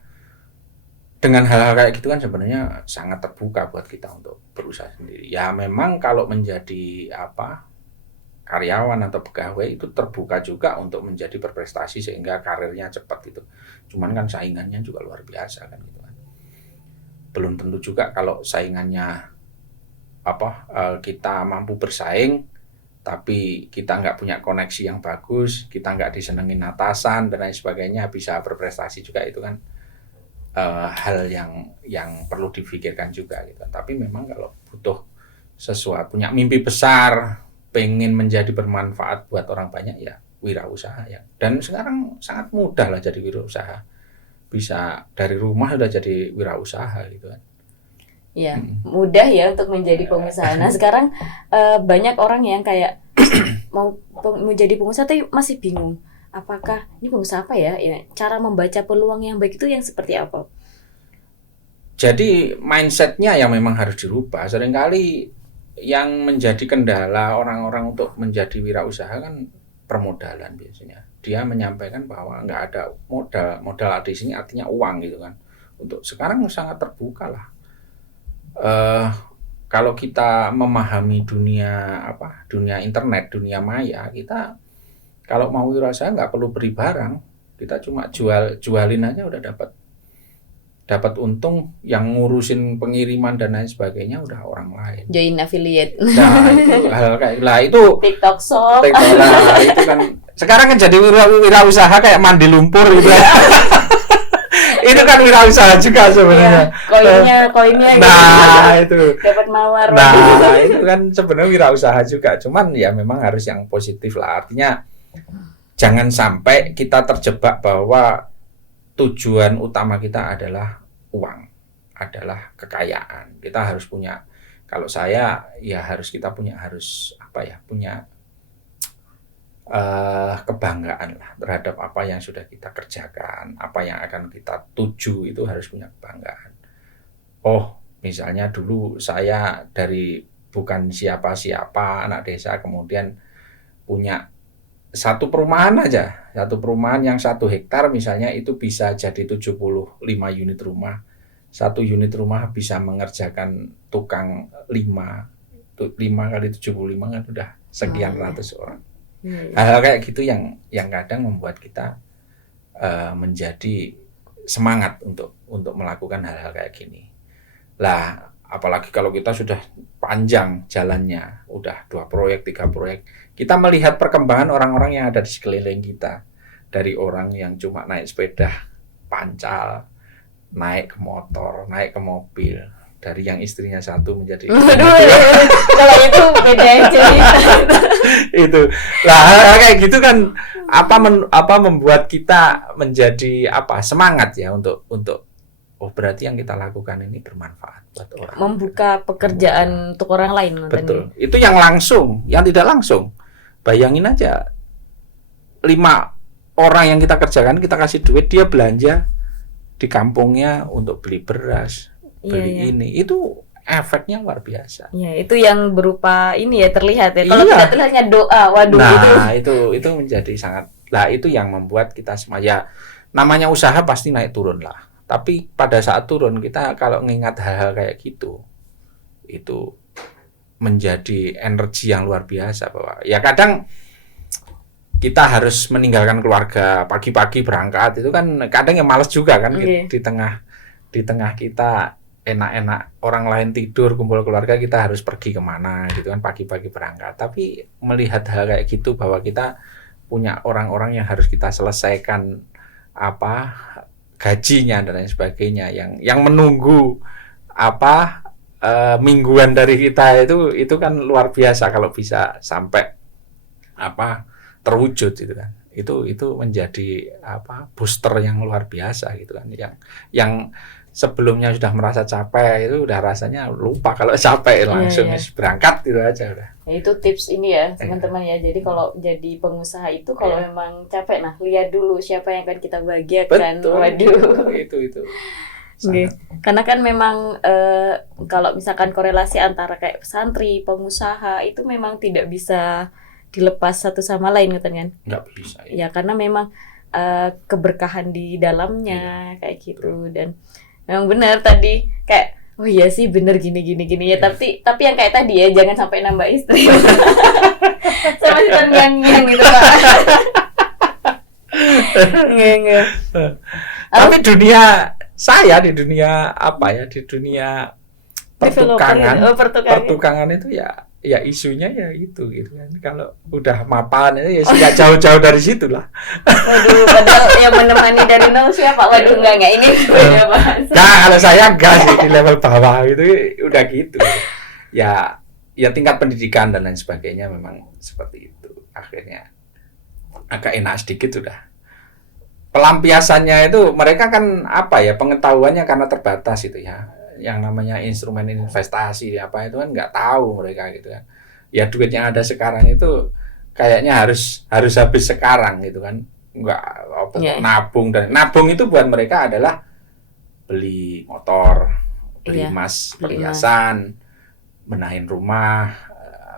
dengan hal-hal kayak gitu kan sebenarnya sangat terbuka buat kita untuk berusaha sendiri. Ya memang kalau menjadi karyawan atau pegawai itu terbuka juga untuk menjadi berprestasi sehingga karirnya cepat gitu. Cuman kan saingannya juga luar biasa kan gitu kan. Belum tentu juga kalau saingannya kita mampu bersaing, tapi kita nggak punya koneksi yang bagus, kita nggak disenengin atasan dan lain sebagainya, bisa berprestasi juga. Itu kan hal yang perlu dipikirkan juga gitu. Tapi memang kalau butuh sesuatu, punya mimpi besar, pengen menjadi bermanfaat buat orang banyak, ya wirausaha ya. Dan sekarang sangat mudah lah jadi wirausaha. Bisa dari rumah udah jadi wirausaha gitu kan. Ya, mudah ya untuk menjadi pengusaha. Nah, sekarang banyak orang yang kayak mau jadi pengusaha tapi masih bingung. Apakah ini pengusaha apa ya? Cara membaca peluang yang baik itu yang seperti apa? Jadi mindsetnya yang memang harus dirubah. Seringkali yang menjadi kendala orang-orang untuk menjadi wirausaha kan permodalan biasanya. Dia menyampaikan bahwa nggak ada modal di sini artinya uang gitu kan. Untuk sekarang sangat terbuka lah. Kalau kita memahami dunia internet, dunia maya, kita Kalau mau wirausaha nggak perlu beri barang, kita cuma jualin aja udah dapat untung, yang ngurusin pengiriman dan lain sebagainya udah orang lain. Join affiliate. Nah, itu hal kayak lah itu TikTok Shop. nah, itu kan sekarang kan jadi wirausaha kayak mandi lumpur gitu ya. Itu kan wirausaha juga sebenarnya. Koinnya Nah, gitu. itu. Dapat mawar. Nah, itu kan sebenarnya wirausaha juga. Cuman ya memang harus yang positif lah. Artinya jangan sampai kita terjebak bahwa tujuan utama kita adalah uang, adalah kekayaan. Kita harus punya, kalau saya ya kita harus apa ya, punya kebanggaan lah terhadap apa yang sudah kita kerjakan, apa yang akan kita tuju, itu harus punya kebanggaan. Oh, misalnya dulu saya dari bukan siapa-siapa anak desa, kemudian punya satu perumahan yang 1 hektar misalnya, itu bisa jadi 75 unit rumah. 1 unit rumah bisa mengerjakan tukang 5 kali 75 kan udah sekian ratus orang. Hal-hal kayak gitu yang kadang membuat kita menjadi semangat untuk melakukan hal-hal kayak gini. Lah, apalagi kalau kita sudah panjang jalannya, udah 2 proyek, 3 proyek, kita melihat perkembangan orang-orang yang ada di sekeliling kita. Dari orang yang cuma naik sepeda pancal, naik ke motor, naik ke mobil, dari yang istrinya 1 menjadi kalau itu beda cerita. Itu lah kayak gitu kan, apa membuat kita menjadi semangat ya untuk oh, berarti yang kita lakukan ini bermanfaat buat orang. Membuka pekerjaan untuk orang lain. Betul. Itu yang langsung, yang tidak langsung. Bayangin aja 5 orang yang kita kerjakan, kita kasih duit, dia belanja di kampungnya untuk beli beras, beli ini. Itu efeknya luar biasa. Ya, itu yang berupa ini ya, terlihat ya. Kalau tidak terlihatnya doa, waduh. Nah, itu menjadi sangat. Lah, itu yang membuat kita semua ya, namanya usaha pasti naik turun lah. Tapi pada saat turun, kita kalau mengingat hal-hal kayak gitu, itu menjadi energi yang luar biasa. Bahwa ya kadang kita harus meninggalkan keluarga, pagi-pagi berangkat, itu kan kadang yang malas juga kan. Di tengah kita enak-enak, orang lain tidur, kumpul keluarga, kita harus pergi kemana gitu kan, pagi-pagi berangkat. Tapi melihat hal kayak gitu, bahwa kita punya orang-orang yang harus kita selesaikan gajinya dan lain sebagainya, yang menunggu mingguan dari kita, itu kan luar biasa kalau bisa sampai terwujud gitu kan. Itu menjadi booster yang luar biasa gitu kan, yang sebelumnya sudah merasa capek, itu udah rasanya lupa kalau capek, langsung berangkat gitu aja udah. Ya, itu tips ini ya teman-teman ya. Jadi kalau jadi pengusaha itu kalau memang capek, nah lihat dulu siapa yang akan kita bahagiakan. Betul. Waduh. Itu. Karena kan memang kalau misalkan korelasi antara kayak santri, pengusaha itu memang tidak bisa dilepas satu sama lain kan? Nggak bisa. Ya karena memang keberkahan di dalamnya kayak gitu. Dan memang benar tadi kayak oh iya sih bener gini ya. Tapi yang kayak tadi ya, jangan sampai nambah istri. Saya masih terngiang-ngiang gitu Pak. Nge. Tapi di dunia pertukangan itu ya isunya ya itu gitu kan. Kalau udah mapan ya nggak jauh-jauh dari situ lah. Waduh, padahal yang menemani dari nol siapa? Waduh, enggak ini beda bahasa. Nah, kalau saya enggak sih, di level bawah itu udah gitu. Ya tingkat pendidikan dan lain sebagainya memang seperti itu. Akhirnya agak enak sedikit sudah. Pelampiasannya itu mereka kan pengetahuannya karena terbatas itu ya. Yang namanya instrumen investasi itu kan nggak tahu mereka gitu kan. Ya duit yang ada sekarang itu kayaknya harus habis sekarang gitu kan. Nggak nabung, dan nabung itu buat mereka adalah beli motor, beli emas, perhiasan, benahin rumah,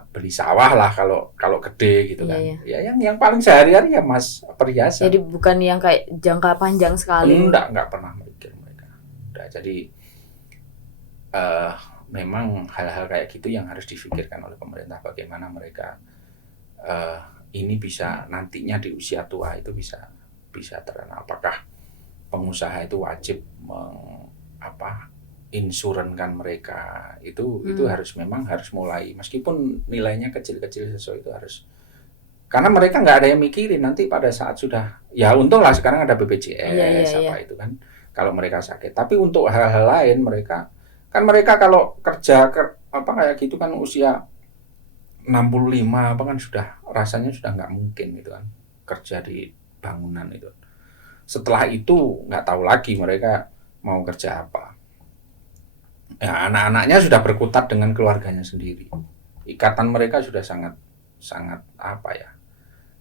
beli sawah lah kalau gede gitu kan. Ya yang paling sehari-hari ya emas, perhiasan. Jadi bukan yang kayak jangka panjang sekali. Enggak pernah mikir mereka. Jadi memang hal-hal kayak gitu yang harus difikirkan oleh pemerintah, bagaimana mereka ini bisa nantinya di usia tua itu bisa terkena. Apakah pengusaha itu wajib insurankan mereka itu harus mulai, meskipun nilainya kecil-kecil sesuatu itu harus, karena mereka nggak ada yang mikirin nanti pada saat sudah, ya untunglah sekarang ada BPJS itu kan kalau mereka sakit. Tapi untuk hal-hal lain mereka kalau kerja kayak gitu kan usia 65 kan sudah rasanya sudah nggak mungkin gitu kan kerja di bangunan itu. Setelah itu nggak tahu lagi mereka mau kerja apa. Ya, anak-anaknya sudah berkutat dengan keluarganya sendiri. Ikatan mereka sudah sangat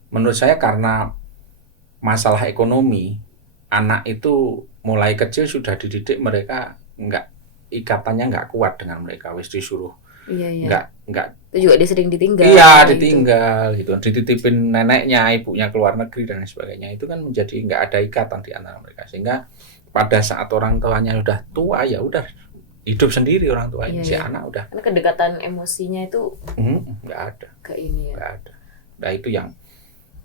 menurut saya karena masalah ekonomi, anak itu mulai kecil sudah dididik mereka ikatannya nggak kuat dengan mereka, wis disuruh nggak itu juga dia sering ditinggal. Iya, ditinggal gitu. Dititipin neneknya, ibunya keluar negeri dan sebagainya. Itu kan menjadi nggak ada ikatan di antara mereka, sehingga pada saat orang tuanya udah tua ya udah hidup sendiri orang tuanya, si anak udah. Karena kedekatan emosinya itu nggak ada. Ke ini ya. Nggak ada. Nah itu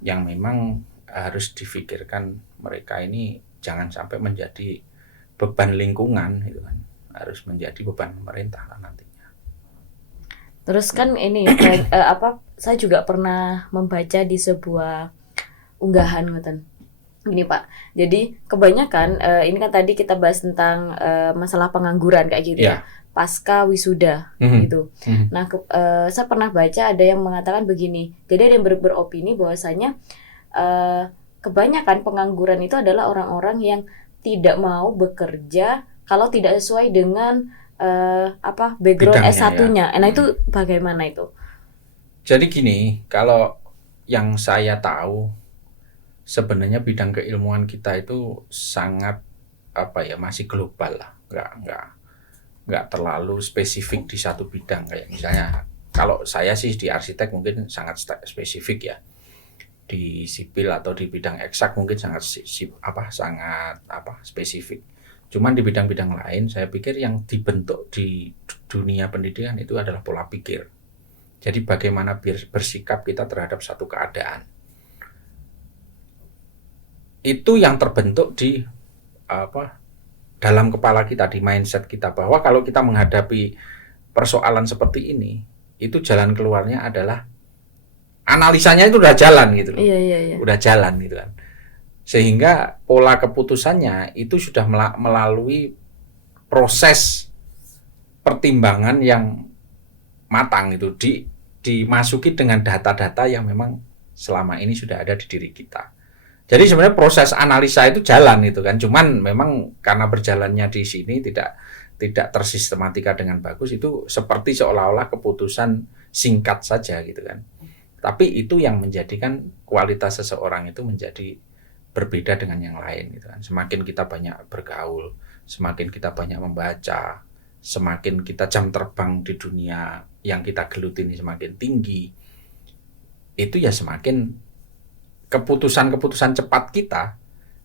yang memang harus difikirkan, mereka ini jangan sampai menjadi beban lingkungan gitu kan. Harus menjadi beban pemerintah kan nantinya. Terus kan ini saya juga pernah membaca di sebuah unggahan ngoten. Gini Pak, jadi kebanyakan ini kan tadi kita bahas tentang masalah pengangguran kayak gitu ya, pasca wisuda gitu. Nah saya pernah baca ada yang mengatakan begini, jadi ada yang beropini bahwasanya kebanyakan pengangguran itu adalah orang-orang yang tidak mau bekerja kalau tidak sesuai dengan background S1-nya. Nah itu bagaimana itu? Jadi gini, kalau yang saya tahu sebenarnya bidang keilmuan kita itu sangat masih global lah, nggak terlalu spesifik di satu bidang. Kayak misalnya kalau saya sih di arsitek mungkin sangat spesifik ya, di sipil atau di bidang eksak mungkin sangat spesifik. Cuman di bidang-bidang lain saya pikir yang dibentuk di dunia pendidikan itu adalah pola pikir. Jadi bagaimana bersikap kita terhadap satu keadaan. Itu yang terbentuk di dalam kepala kita, di mindset kita, bahwa kalau kita menghadapi persoalan seperti ini, itu jalan keluarnya adalah analisanya itu udah jalan gitu loh. Iya. Udah jalan gitu kan. Sehingga pola keputusannya itu sudah melalui proses pertimbangan yang matang, itu dimasuki dengan data-data yang memang selama ini sudah ada di diri kita. Jadi sebenarnya proses analisa itu jalan itu kan, cuman memang karena berjalannya di sini tidak tersistematika dengan bagus, itu seperti seolah-olah keputusan singkat saja gitu kan. Tapi itu yang menjadikan kualitas seseorang itu menjadi berbeda dengan yang lain gitu kan. Semakin kita banyak bergaul, semakin kita banyak membaca, semakin kita jam terbang di dunia yang kita geluti ini semakin tinggi, itu ya semakin keputusan-keputusan cepat kita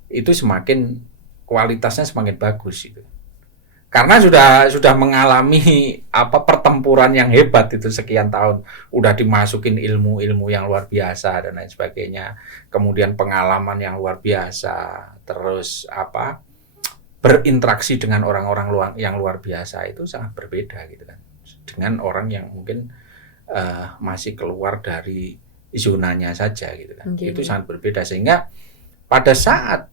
itu semakin kualitasnya semakin bagus itu. Karena sudah mengalami pertempuran yang hebat itu sekian tahun, udah dimasukin ilmu-ilmu yang luar biasa dan lain sebagainya. Kemudian pengalaman yang luar biasa, terus berinteraksi dengan orang-orang yang luar biasa, itu sangat berbeda gitu kan. Dengan orang yang mungkin masih keluar dari zonanya saja gitu kan. Itu sangat berbeda, sehingga pada saat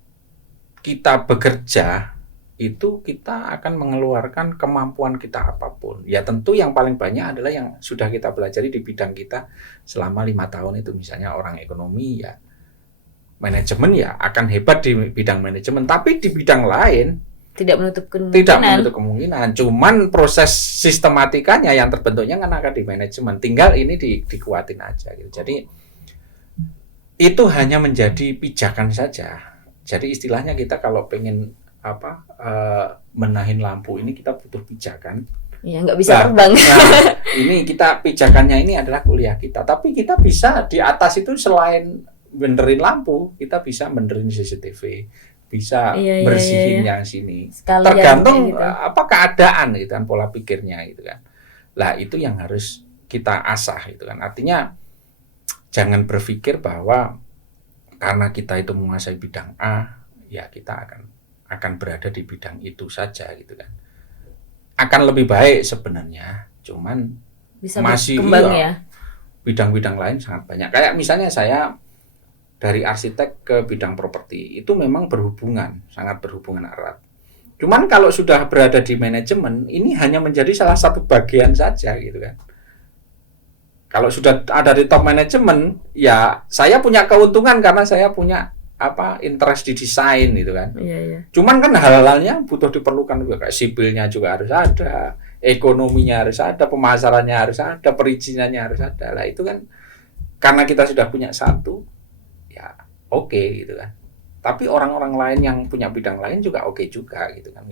kita bekerja itu kita akan mengeluarkan kemampuan kita apapun. Ya tentu yang paling banyak adalah yang sudah kita pelajari di bidang kita selama 5 tahun itu. Misalnya orang ekonomi ya manajemen ya akan hebat di bidang manajemen, tapi di bidang lain tidak menutup kemungkinan. Cuman proses sistematikanya yang terbentuknya kan akan di manajemen. Tinggal ini dikuatin aja gitu. Jadi itu hanya menjadi pijakan saja. Jadi istilahnya kita kalau pengen menahin lampu ini kita butuh pijakan. Ya nggak bisa terbang. Ini kita pijakannya ini adalah kuliah kita. Tapi kita bisa di atas itu selain benerin lampu, kita bisa benerin CCTV. Bisa bersihin yang sini. Sekalian tergantung gitu. Keadaan gitu kan, pola pikirnya gitu kan. Lah itu yang harus kita asah gitu kan. Artinya jangan berpikir bahwa karena kita itu menguasai bidang A, ya kita akan berada di bidang itu saja gitu kan. Akan lebih baik sebenarnya, cuman Bisa masih berkembang ya. bidang-bidang lain sangat banyak. Kayak misalnya saya dari arsitek ke bidang properti itu memang sangat berhubungan erat. Cuman kalau sudah berada di manajemen, ini hanya menjadi salah satu bagian saja gitu kan. Kalau sudah ada di top manajemen, ya saya punya keuntungan karena saya punya interest di desain gitu kan. Iya. Cuman kan hal-halnya butuh diperlukan juga, kayak sipilnya juga harus ada, ekonominya harus ada, pemasarannya harus ada, perizinannya harus ada. Lah itu kan karena kita sudah punya satu, ya oke gitu kan. Tapi orang-orang lain yang punya bidang lain juga oke juga gitu kan.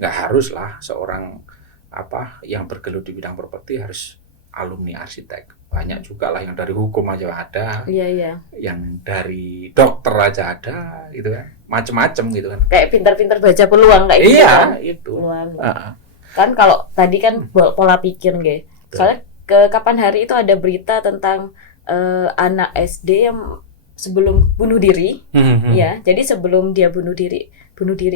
Nggak harus lah seorang yang bergelut di bidang properti harus alumni arsitek. Banyak juga lah yang dari hukum aja ada. Iya. Yang dari dokter aja ada gitu kan. Macem-macem gitu kan. Kayak pintar-pintar baca peluang kayak gitu Iya, kan. itu. Peluang. Kan kalau tadi kan pola pikir nggih. Soalnya kapan hari itu ada berita tentang anak SD yang sebelum bunuh diri, ya. Jadi sebelum dia bunuh diri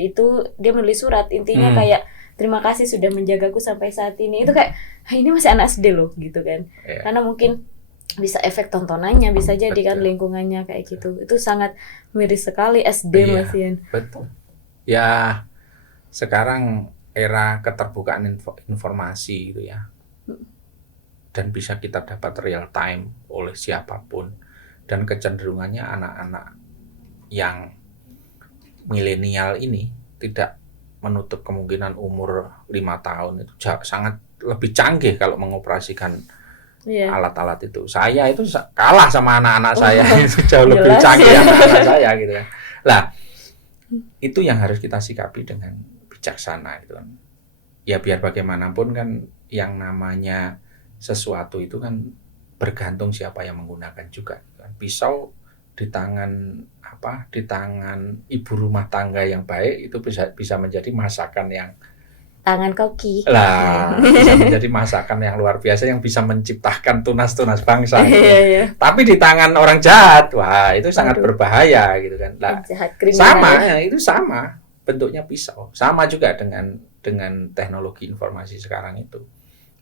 itu dia menulis surat intinya kayak terima kasih sudah menjagaku sampai saat ini. Itu kayak ini masih anak SD loh gitu kan. Yeah. Karena mungkin bisa efek tontonannya, bisa jadi kan lingkungannya kayak gitu. Itu sangat miris sekali SD Mas Ian. Betul. Ya sekarang era keterbukaan informasi gitu ya. Dan bisa kita dapat real time oleh siapapun. Dan kecenderungannya anak-anak yang milenial ini tidak menutup kemungkinan umur 5 tahun itu sangat lebih canggih kalau mengoperasikan alat-alat itu. Saya itu kalah sama anak-anak saya itu jauh lebih canggih anak-anak saya gitu kan. Lah, itu yang harus kita sikapi dengan bijaksana gitu kan. Ya biar bagaimanapun kan yang namanya sesuatu itu kan bergantung siapa yang menggunakan juga. Pisau di tangan ibu rumah tangga yang baik itu bisa menjadi masakan yang tangan koki lah, bisa menjadi masakan yang luar biasa yang bisa menciptakan tunas-tunas bangsa gitu. Tapi di tangan orang jahat, wah itu sangat berbahaya gitu kan. Nah, sama bentuknya pisau, sama juga dengan teknologi informasi sekarang itu.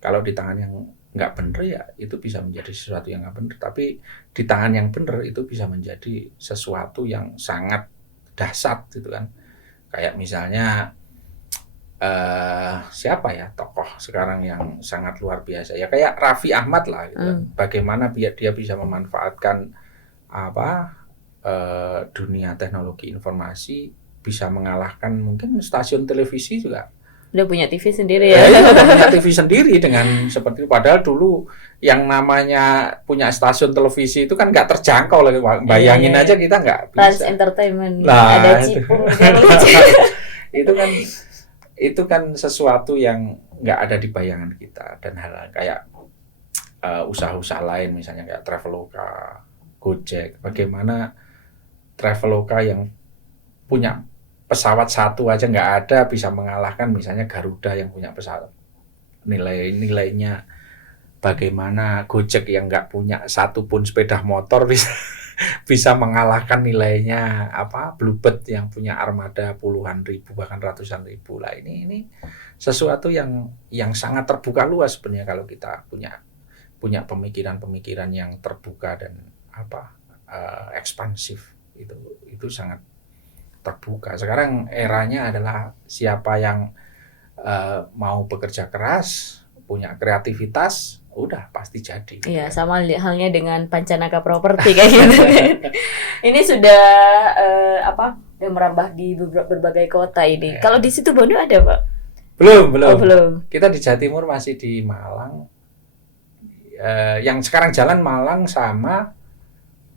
Kalau di tangan yang nggak benar ya itu bisa menjadi sesuatu yang nggak benar, tapi di tangan yang benar itu bisa menjadi sesuatu yang sangat dahsyat gitu kan. Kayak misalnya siapa ya tokoh sekarang yang sangat luar biasa ya, kayak Raffi Ahmad lah gitu kan. Bagaimana dia bisa memanfaatkan dunia teknologi informasi, bisa mengalahkan mungkin stasiun televisi juga. Udah punya TV sendiri ya. Udah punya TV sendiri dengan seperti itu. Padahal dulu yang namanya punya stasiun televisi itu kan nggak terjangkau lagi. Bayangin aja kita nggak bisa. Trans Entertainment, ada Cipung. Itu kan sesuatu yang nggak ada di bayangan kita. Dan hal kayak usaha-usaha lain misalnya kayak Traveloka, Gojek. Bagaimana Traveloka yang punya pesawat satu aja nggak ada bisa mengalahkan misalnya Garuda yang punya pesawat. Nilainya bagaimana Gojek yang nggak punya satu pun sepeda motor bisa mengalahkan nilainya Bluebird yang punya armada puluhan ribu bahkan ratusan ribu lah. Ini sesuatu yang sangat terbuka luas sebenarnya kalau kita punya pemikiran yang terbuka dan ekspansif. Itu sangat terbuka. Sekarang eranya adalah siapa yang mau bekerja keras, punya kreativitas, udah pasti jadi. Iya, sama halnya dengan Pancanaka Property kayak gitu. Ini sudah udah merambah di berbagai kota ini. Ya. Kalau di Situbondo ada, Pak? Belum. Belum. Kita di Jawa Timur masih di Malang. Yang sekarang jalan Malang sama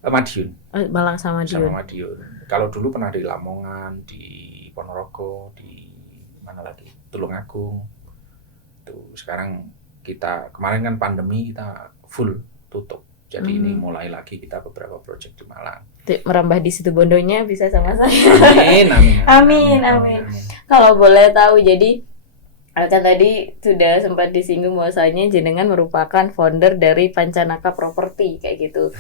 Madiun. Malang sama Madiun. Kalau dulu pernah di Lamongan, di Ponorogo, di mana lagi? Tulungagung. Tuh sekarang kemarin kan pandemi kita full tutup. Jadi ini mulai lagi kita beberapa proyek di Malang. Merambah di Situbondonya bisa sama saya. Amin. Kalau boleh tahu, jadi kan tadi sudah sempat disinggung bahwasanya jenengan merupakan founder dari Pancanaka Property kayak gitu.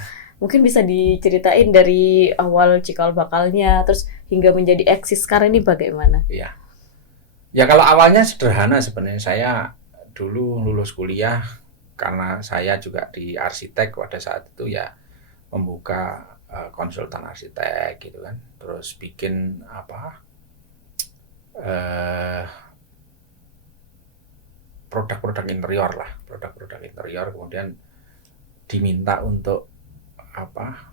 Mungkin bisa diceritain dari awal cikal bakalnya, terus hingga menjadi eksis sekarang ini bagaimana? Iya. Ya kalau awalnya sederhana sebenarnya. Saya dulu lulus kuliah karena saya juga di arsitek pada saat itu ya membuka konsultan arsitek gitu kan. Terus bikin eh, produk-produk interior lah, produk-produk interior, kemudian diminta untuk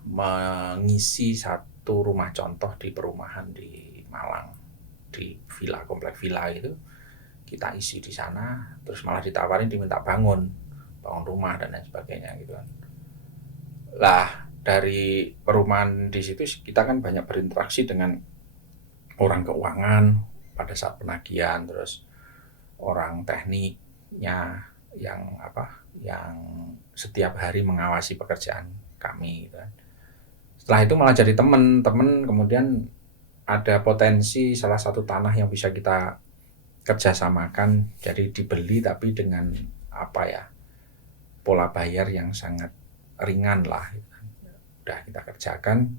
mengisi satu rumah contoh di perumahan di Malang, di villa, komplek villa itu kita isi di sana, terus malah ditawarin diminta bangun rumah dan lain sebagainya gitu kan. Lah dari perumahan di situ kita kan banyak berinteraksi dengan orang keuangan pada saat penagihan, terus orang tekniknya yang setiap hari mengawasi pekerjaan kami gitu kan. Setelah itu malah jadi teman-teman, kemudian ada potensi salah satu tanah yang bisa kita kerjasamakan, jadi dibeli tapi dengan pola bayar yang sangat ringan lah gitu kan. Udah kita kerjakan,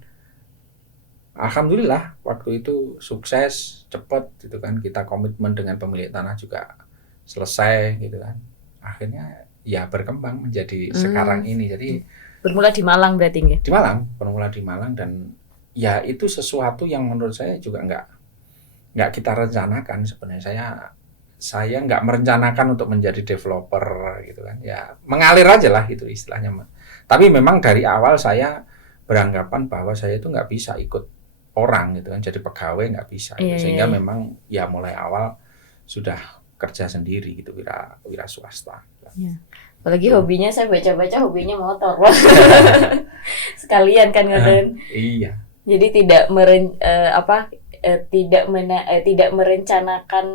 alhamdulillah waktu itu sukses, cepat gitu kan. Kita komitmen dengan pemilik tanah juga selesai gitu kan. Akhirnya ya berkembang menjadi sekarang ini. Jadi bermula di Malang berarti nggih? Di Malang, bermula di Malang, dan ya itu sesuatu yang menurut saya juga nggak kita rencanakan sebenarnya. Saya nggak merencanakan untuk menjadi developer gitu kan. Ya mengalir aja lah itu istilahnya. Tapi memang dari awal saya beranggapan bahwa saya itu nggak bisa ikut orang gitu kan, jadi pegawai nggak bisa gitu. Sehingga memang ya mulai awal sudah kerja sendiri gitu, wira swasta. Ya. Apalagi hobinya saya baca-baca hobinya motor. Sekalian kan Ngoten. Iya. Jadi tidak tidak merencanakan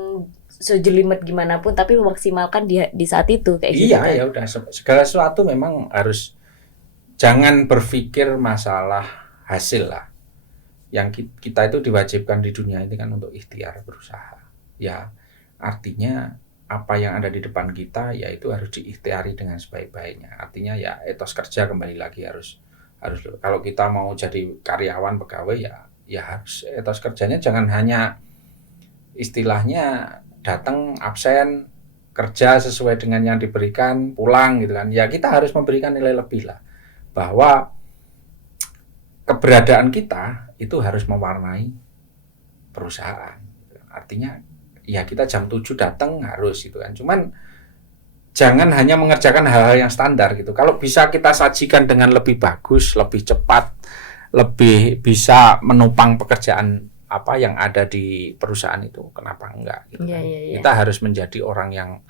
sejelimet gimana pun, tapi memaksimalkan di saat itu kayak gitu. Iya, kan? Ya udah, segala sesuatu memang harus, jangan berpikir masalah hasil lah. Yang kita itu diwajibkan di dunia ini kan untuk ikhtiar, berusaha. Ya, artinya apa yang ada di depan kita yaitu harus diikhtiari dengan sebaik-baiknya. Artinya ya etos kerja kembali lagi harus kalau kita mau jadi karyawan, pegawai ya harus etos kerjanya jangan hanya istilahnya datang absen, kerja sesuai dengan yang diberikan, pulang gitu kan. Ya kita harus memberikan nilai lebih lah, bahwa keberadaan kita itu harus mewarnai perusahaan. Artinya ya kita jam 7 datang harus gitu kan. Cuman jangan hanya mengerjakan hal-hal yang standar gitu. Kalau bisa kita sajikan dengan lebih bagus, lebih cepat, lebih bisa menopang pekerjaan apa yang ada di perusahaan itu, kenapa enggak gitu kan. Kita harus menjadi orang yang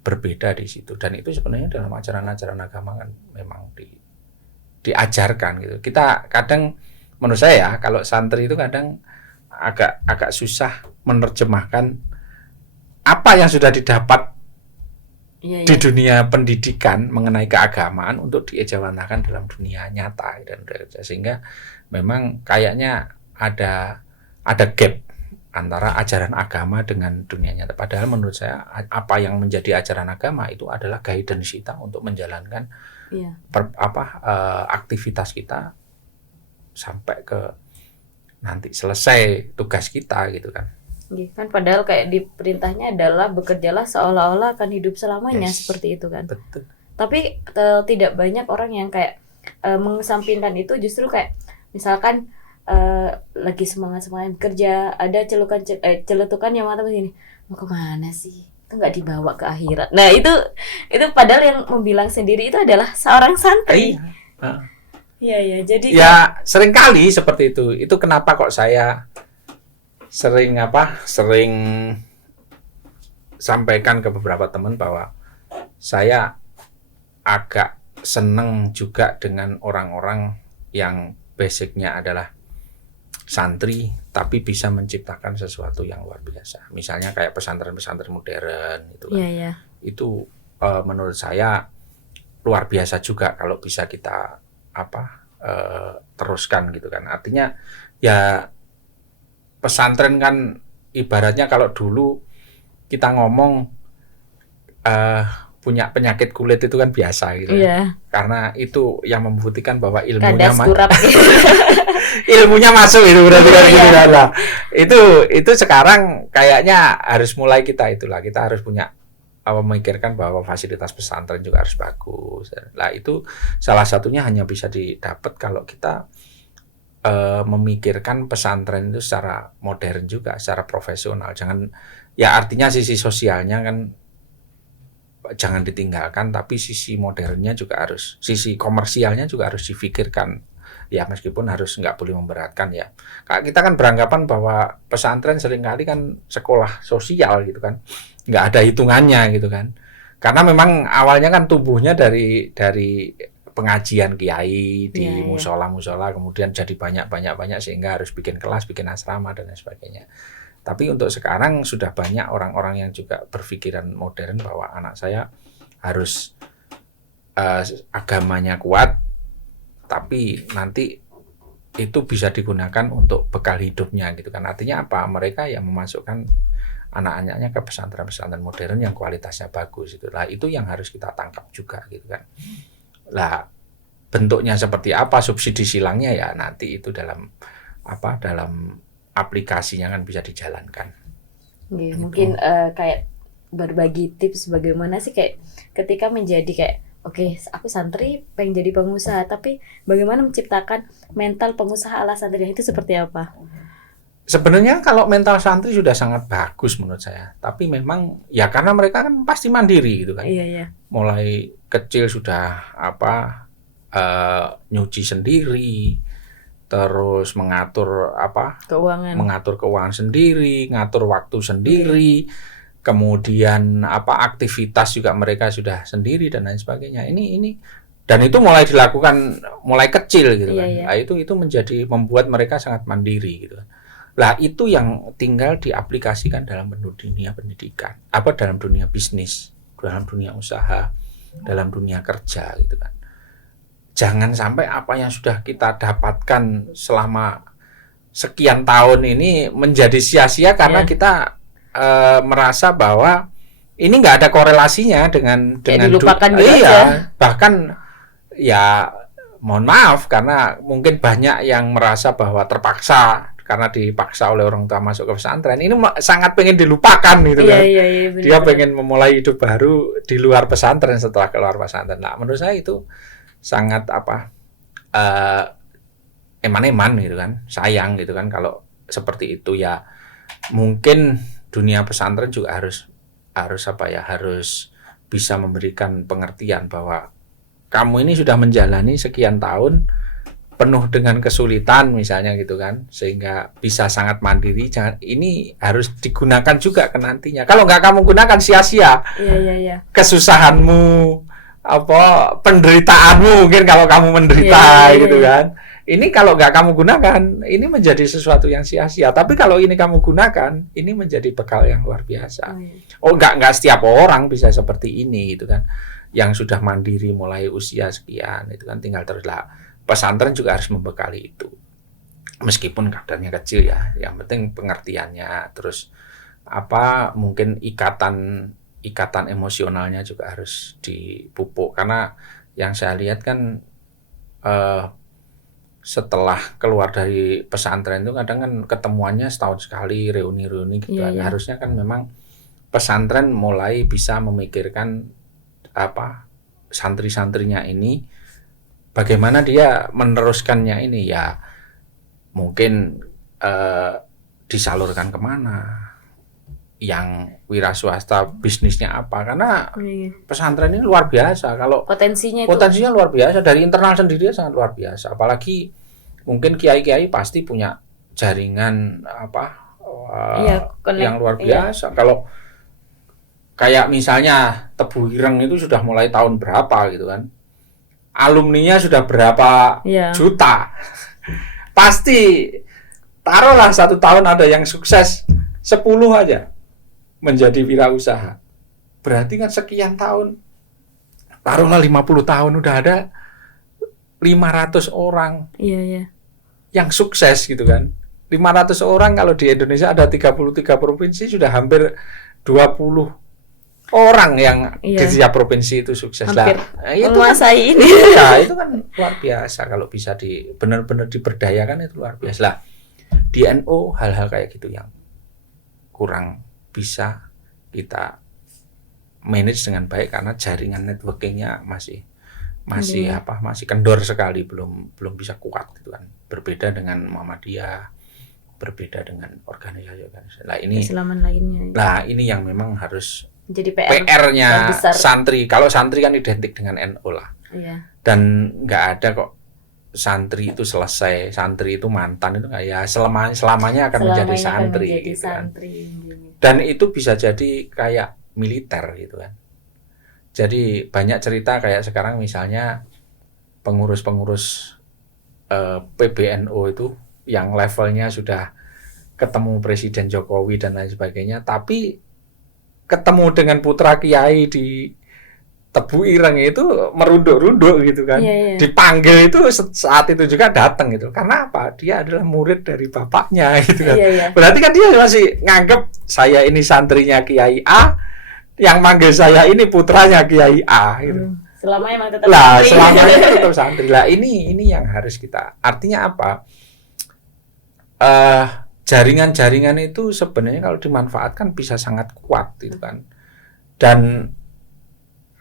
berbeda di situ, dan itu sebenarnya dalam ajaran-ajaran agama kan memang diajarkan gitu. Kita kadang, menurut saya kalau santri itu kadang agak susah menerjemahkan apa yang sudah didapat di dunia pendidikan mengenai keagamaan untuk diejawantahkan dalam dunia nyata dan kerja, sehingga memang kayaknya ada gap antara ajaran agama dengan dunia nyata. Padahal menurut saya apa yang menjadi ajaran agama itu adalah guidance kita untuk menjalankan aktivitas kita sampai ke nanti selesai tugas kita gitu kan. Kan padahal kayak di perintahnya adalah bekerjalah seolah-olah akan hidup selamanya, seperti itu kan. Betul. Tapi tidak banyak orang yang kayak mengesampingkan itu, justru kayak misalkan lagi semangat kerja, ada celutukan yang mata begini, mau kemana sih? Itu nggak dibawa ke akhirat. Nah itu padahal yang membilang sendiri itu adalah seorang santri. Iya, jadi ya seringkali seperti itu. Itu kenapa kok saya sering sampaikan ke beberapa teman bahwa saya agak seneng juga dengan orang-orang yang basicnya adalah santri tapi bisa menciptakan sesuatu yang luar biasa. Misalnya kayak pesantren-pesantren modern itu kan. Itu menurut saya luar biasa juga kalau bisa kita teruskan gitu kan. Artinya ya pesantren kan ibaratnya kalau dulu kita ngomong punya penyakit kulit itu kan biasa gitu. Karena itu yang membuktikan bahwa ilmunya ilmunya masuk itu berarti kan gitu lah. Itu sekarang kayaknya harus mulai kita harus punya memikirkan bahwa fasilitas pesantren juga harus bagus. Lah itu salah satunya hanya bisa didapat kalau kita memikirkan pesantren itu secara modern juga, secara profesional. Jangan, ya artinya sisi sosialnya kan jangan ditinggalkan, tapi sisi modernnya juga harus, sisi komersialnya juga harus difikirkan. Ya meskipun harus nggak boleh memberatkan ya. Kita kan beranggapan bahwa pesantren seringkali kan sekolah sosial gitu kan, nggak ada hitungannya gitu kan. Karena memang awalnya kan tumbuhnya dari pengajian kiai di musola, kemudian jadi banyak sehingga harus bikin kelas, bikin asrama dan lain sebagainya. Tapi untuk sekarang sudah banyak orang-orang yang juga berpikiran modern bahwa anak saya harus agamanya kuat, tapi nanti itu bisa digunakan untuk bekal hidupnya gitu kan. Artinya apa? Mereka yang memasukkan anak-anaknya ke pesantren-pesantren modern yang kualitasnya bagus itu. Lah itu yang harus kita tangkap juga gitu kan. Lah bentuknya seperti apa, subsidi silangnya ya nanti itu dalam aplikasinya kan bisa dijalankan. Gitu. Mungkin kayak berbagi tips bagaimana sih kayak ketika menjadi kayak oke, aku santri pengen jadi pengusaha, tapi bagaimana menciptakan mental pengusaha ala santri itu seperti apa? Sebenarnya kalau mental santri sudah sangat bagus menurut saya, tapi memang ya karena mereka kan pasti mandiri gitu kan. Iya. Mulai kecil sudah nyuci sendiri, terus mengatur keuangan sendiri, ngatur waktu sendiri, kemudian aktivitas juga mereka sudah sendiri dan lain sebagainya. Ini dan itu mulai dilakukan mulai kecil gitu kan. Nah, itu menjadi membuat mereka sangat mandiri gitu kan. Lah itu yang tinggal diaplikasikan dalam dunia pendidikan, dalam dunia bisnis, dalam dunia usaha, dalam dunia kerja gitu kan. Jangan sampai apa yang sudah kita dapatkan selama sekian tahun ini menjadi sia-sia karena kita merasa bahwa ini nggak ada korelasinya dengan dilupakan aja. Bahkan ya mohon maaf karena mungkin banyak yang merasa bahwa terpaksa karena dipaksa oleh orang tua masuk ke pesantren, ini sangat pengen dilupakan gitu kan. Benar. Dia pengen memulai hidup baru di luar pesantren setelah keluar pesantren. Nah, menurut saya itu sangat eman-eman gitu kan, sayang gitu kan kalau seperti itu ya. Mungkin dunia pesantren juga harus bisa memberikan pengertian bahwa kamu ini sudah menjalani sekian tahun penuh dengan kesulitan misalnya gitu kan, sehingga bisa sangat mandiri. Ini harus digunakan juga ke nantinya. Kalau nggak kamu gunakan sia-sia. Iya. Kesusahanmu, penderitaanmu mungkin kalau kamu menderita gitu kan. Ini kalau nggak kamu gunakan, ini menjadi sesuatu yang sia-sia. Tapi kalau ini kamu gunakan, ini menjadi bekal yang luar biasa. Nggak setiap orang bisa seperti ini gitu kan. Yang sudah mandiri mulai usia sekian itu kan, tinggal teruslah. Pesantren juga harus membekali itu, meskipun kadarnya kecil ya. Yang penting pengertiannya, terus mungkin ikatan emosionalnya juga harus dipupuk. Karena yang saya lihat kan setelah keluar dari pesantren itu kadang kan ketemuannya setahun sekali, reuni-reuni gitu. Harusnya kan memang pesantren mulai bisa memikirkan santri-santrinya ini bagaimana dia meneruskannya ini ya, mungkin disalurkan kemana, yang wira swasta bisnisnya apa, karena pesantren ini luar biasa. Kalau potensinya luar biasa, dari internal sendiri sangat luar biasa. Apalagi mungkin kiai-kiai pasti punya jaringan yang luar biasa. Kalau kayak misalnya Tebu Ireng itu sudah mulai tahun berapa gitu kan, alumninya sudah berapa juta. Pasti taruhlah 1 tahun ada yang sukses 10 aja menjadi wirausaha. Berarti kan sekian tahun, taruhlah 50 tahun udah ada 500 orang yang sukses gitu kan. 500 orang kalau di Indonesia ada 33 provinsi, sudah hampir 20 orang yang Iya. di tiap provinsi itu sukses Hampir lah. Itu kan, menguasai ini. ya itu kan luar biasa kalau bisa benar-benar diberdayakan, itu luar biasa lah. Di NU hal-hal kayak gitu yang kurang bisa kita manage dengan baik karena jaringan networkingnya masih masih kendor sekali, belum bisa kuat gitu kan. Berbeda dengan Muhammadiyah, berbeda dengan organisasi. Lah ini Keislaman lainnya. Nah, ini yang memang harus Jadi PR-nya besar. santri. Kalau santri kan identik dengan NU lah. Iya. Dan nggak ada kok santri itu selesai, santri itu mantan, itu nggak, ya selamanya akan menjadi santri gitu kan. Dan itu bisa jadi kayak militer gitu kan. Jadi banyak cerita kayak sekarang misalnya pengurus-pengurus PBNU itu yang levelnya sudah ketemu Presiden Jokowi dan lain sebagainya, tapi ketemu dengan putra kiai di Tebu Ireng itu merunduk-runduk gitu kan. Iya. Dipanggil itu saat itu juga datang gitu. Karena apa? Dia adalah murid dari bapaknya gitu kan. Iya. Berarti kan dia masih nganggep saya ini santrinya Kiai A, yang manggil saya ini putranya Kiai A gitu. Selama emang tetap Lah, santri. selamanya tetap santri. Lah ini yang harus kita. Artinya apa? Jaringan-jaringan itu sebenarnya kalau dimanfaatkan bisa sangat kuat gitu kan. Dan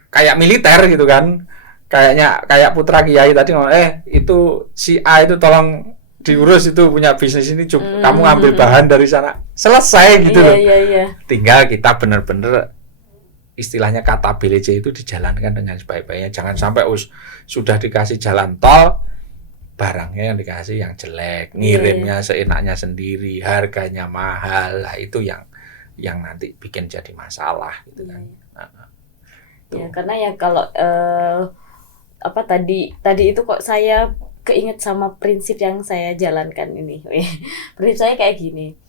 kayak militer gitu kan, kayak putra kiai tadi ngomong, itu si A itu tolong diurus, itu punya bisnis ini, kamu ambil bahan dari sana, selesai gitu loh. Iya. Tinggal kita benar-benar istilahnya kata BLJ itu dijalankan dengan sebaik-baiknya. Jangan sampai sudah dikasih jalan tol, barangnya yang dikasih yang jelek, ngirimnya seenaknya sendiri, harganya mahal. Lah itu yang nanti bikin jadi masalah gitu kan. Ya, karena ya kalau tadi itu kok saya keinget sama prinsip yang saya jalankan ini. Prinsip saya kayak gini.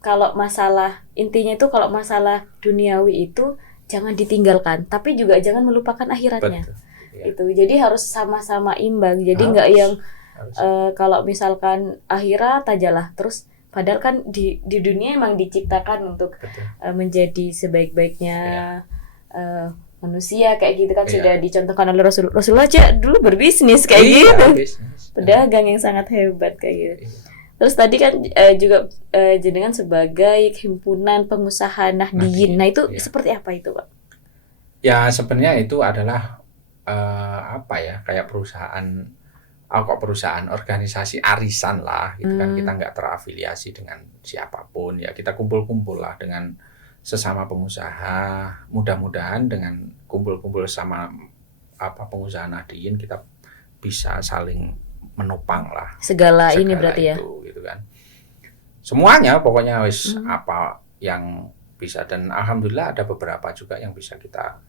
Kalau masalah intinya itu, kalau masalah duniawi itu jangan ditinggalkan, tapi juga jangan melupakan akhiratnya. Betul. Ya. Itu. Jadi harus sama-sama imbang. Jadi nggak yang kalau misalkan akhirat ajalah terus, padahal kan di dunia emang diciptakan untuk menjadi sebaik-baiknya manusia kayak gitu kan. Sudah dicontohkan oleh Rasulullah aja dulu berbisnis kayak gitu. Pedagang yang sangat hebat kayak gitu. Terus tadi kan juga jenengan sebagai himpunan pengusaha Nahdiyin. Nah itu seperti apa itu, Pak? Ya sebenarnya itu adalah kayak perusahaan organisasi arisan lah gitu kan. Kita nggak terafiliasi dengan siapapun, ya kita kumpul-kumpul lah dengan sesama pengusaha. Mudah-mudahan dengan kumpul-kumpul sama pengusaha Nahdiyin kita bisa saling menopang lah segala ini berarti itu, gitu kan. Semuanya pokoknya apa yang bisa, dan alhamdulillah ada beberapa juga yang bisa kita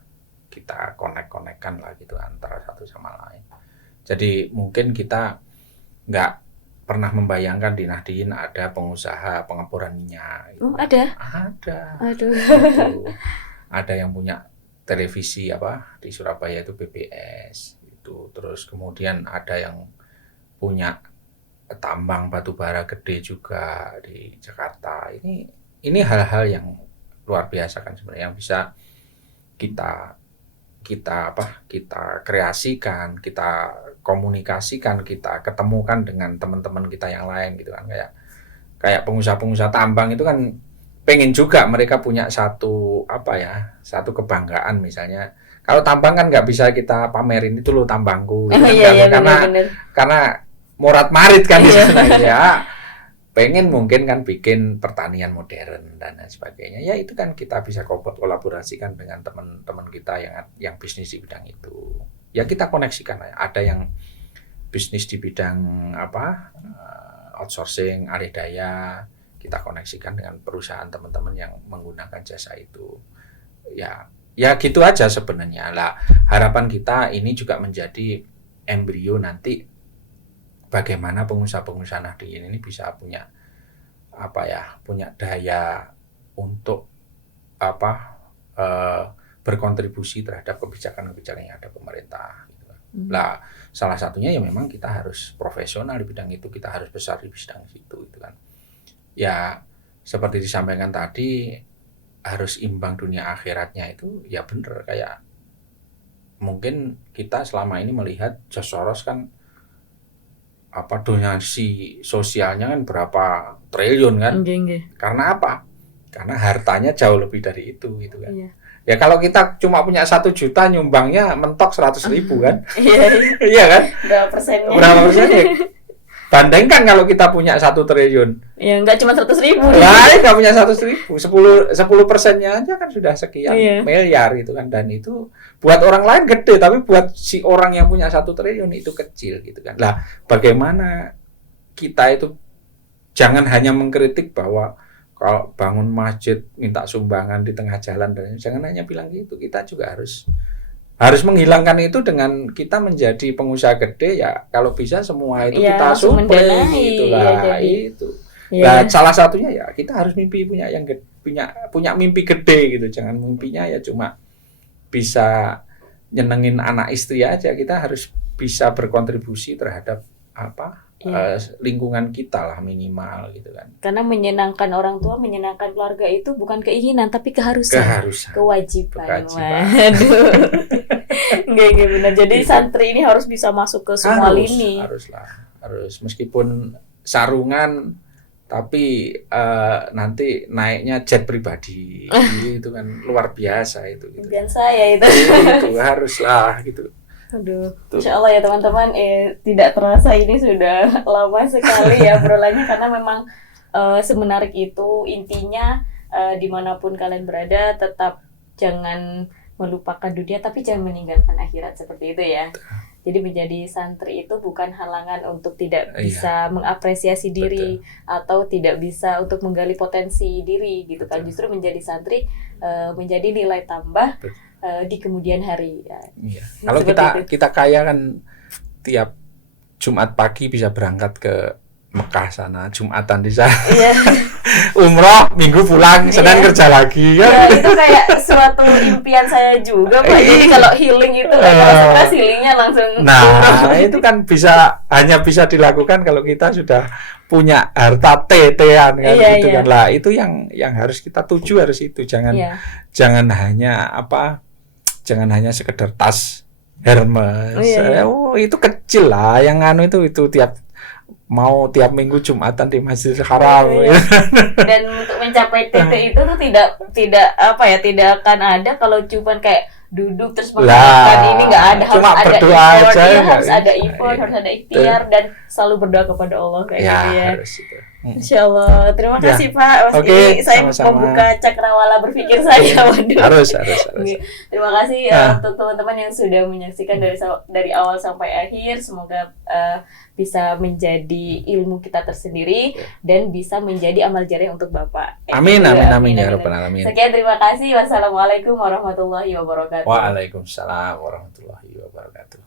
connect-connectkan lah gitu antara satu sama lain. Jadi mungkin kita nggak pernah membayangkan di Nahdiyin ada pengusaha pengeboran minyak. Oh, ada? Ada. Aduh. Gitu. Ada yang punya televisi di Surabaya itu BBS itu. Terus kemudian ada yang punya tambang batu bara gede juga di Jakarta. Ini hal-hal yang luar biasa kan sebenarnya, yang bisa kita kreasikan, kita komunikasikan, kita ketemukan dengan teman-teman kita yang lain gitu kan. Kayak pengusaha-pengusaha tambang itu kan pengen juga mereka punya satu kebanggaan. Misalnya kalau tambang kan nggak bisa kita pamerin, itu loh tambangku gitu karena morat marit kan di sana ya. Pengen mungkin kan bikin pertanian modern dan lain sebagainya. Ya itu kan kita bisa kolaborasikan dengan teman-teman kita yang bisnis di bidang itu. Ya kita koneksikan. Ada yang bisnis di bidang outsourcing, alih daya, kita koneksikan dengan perusahaan teman-teman yang menggunakan jasa itu. Ya gitu aja sebenarnya. Lah harapan kita ini juga menjadi embrio nanti bagaimana pengusaha-pengusaha Nahdiyin ini bisa punya daya untuk berkontribusi terhadap kebijakan-kebijakan yang ada pemerintah. Lah salah satunya ya memang kita harus profesional di bidang itu, kita harus besar di bidang itu kan. Ya seperti disampaikan tadi, harus imbang dunia akhiratnya itu ya bener, kayak mungkin kita selama ini melihat George Soros kan donasi sosialnya kan berapa triliun kan. Karena apa? Karena hartanya jauh lebih dari itu gitu kan. Iya. Ya kalau kita cuma punya 1 juta nyumbangnya mentok 100.000 kan. Iya. Iya kan? Berapa persennya? Berapa persennya? Bandingkan kalau kita punya 1 triliun. Ya enggak cuma 100.000. Lah, nggak punya 100.000, 10% aja kan sudah sekian miliar gitu kan, dan itu buat orang lain gede, tapi buat si orang yang punya 1 triliun itu kecil gitu kan. Lah, bagaimana kita itu jangan hanya mengkritik bahwa kalau bangun masjid minta sumbangan di tengah jalan, dan jangan hanya bilang gitu. Kita juga harus menghilangkan itu dengan kita menjadi pengusaha gede ya. Kalau bisa semua itu ya, kita suplai itulah itu. Nah, salah satunya ya kita harus punya mimpi gede gitu. Jangan mimpinya ya cuma bisa nyenengin anak istri aja. Kita harus bisa berkontribusi terhadap lingkungan kita lah minimal gitu kan. Karena menyenangkan orang tua, menyenangkan keluarga itu bukan keinginan tapi keharusan. Kewajiban. Waduh. Enggak benar. Jadi santri ini harus bisa masuk ke semua lini. Harus meskipun sarungan tapi nanti naiknya jet pribadi itu kan luar biasa itu gitu. Impian saya itu. Itu haruslah gitu. Aduh, Insya Allah ya teman-teman, tidak terasa ini sudah lama sekali ya obrolannya, karena memang semenarik itu. Intinya dimanapun kalian berada tetap jangan melupakan dunia tapi jangan meninggalkan akhirat, seperti itu ya. Jadi menjadi santri itu bukan halangan untuk tidak bisa mengapresiasi diri atau tidak bisa untuk menggali potensi diri gitu kan. Justru menjadi santri menjadi nilai tambah di kemudian hari ya. Iya. Kalau kita kaya kan tiap Jumat pagi bisa berangkat ke Mekah sana, Jumatan di sana. Iya. Umroh, Minggu pulang, Senin kerja lagi ya. Ya itu kayak suatu impian saya juga Pak. Jadi kalau healing itu stres, healingnya langsung. Nah, itu kan hanya bisa dilakukan kalau kita sudah punya harta tetean kan gitu kan. Lah, itu yang harus kita tuju, harus itu. Jangan hanya sekedar tas Hermes. Itu kecil lah, yang itu tiap minggu Jumatan di Masjidil Haram. Dan untuk mencapai titik itu tuh tidak akan ada kalau cuma kayak duduk terus mengatakan ini nggak ada, harus ada effort, harus ada effort, harus ada ikhtiar dan selalu berdoa kepada Allah kayak gitu ya. Harus itu. Insya Allah. Terima kasih Pak. Ini saya membuka cakrawala berpikir saya. Harus. Terima kasih untuk teman-teman yang sudah menyaksikan dari awal sampai akhir. Semoga bisa menjadi ilmu kita tersendiri dan bisa menjadi amal jariah untuk Bapak. Amin ya rabbal alamin. Sekian, terima kasih. Wassalamualaikum warahmatullahi wabarakatuh. Waalaikumsalam warahmatullahi wabarakatuh.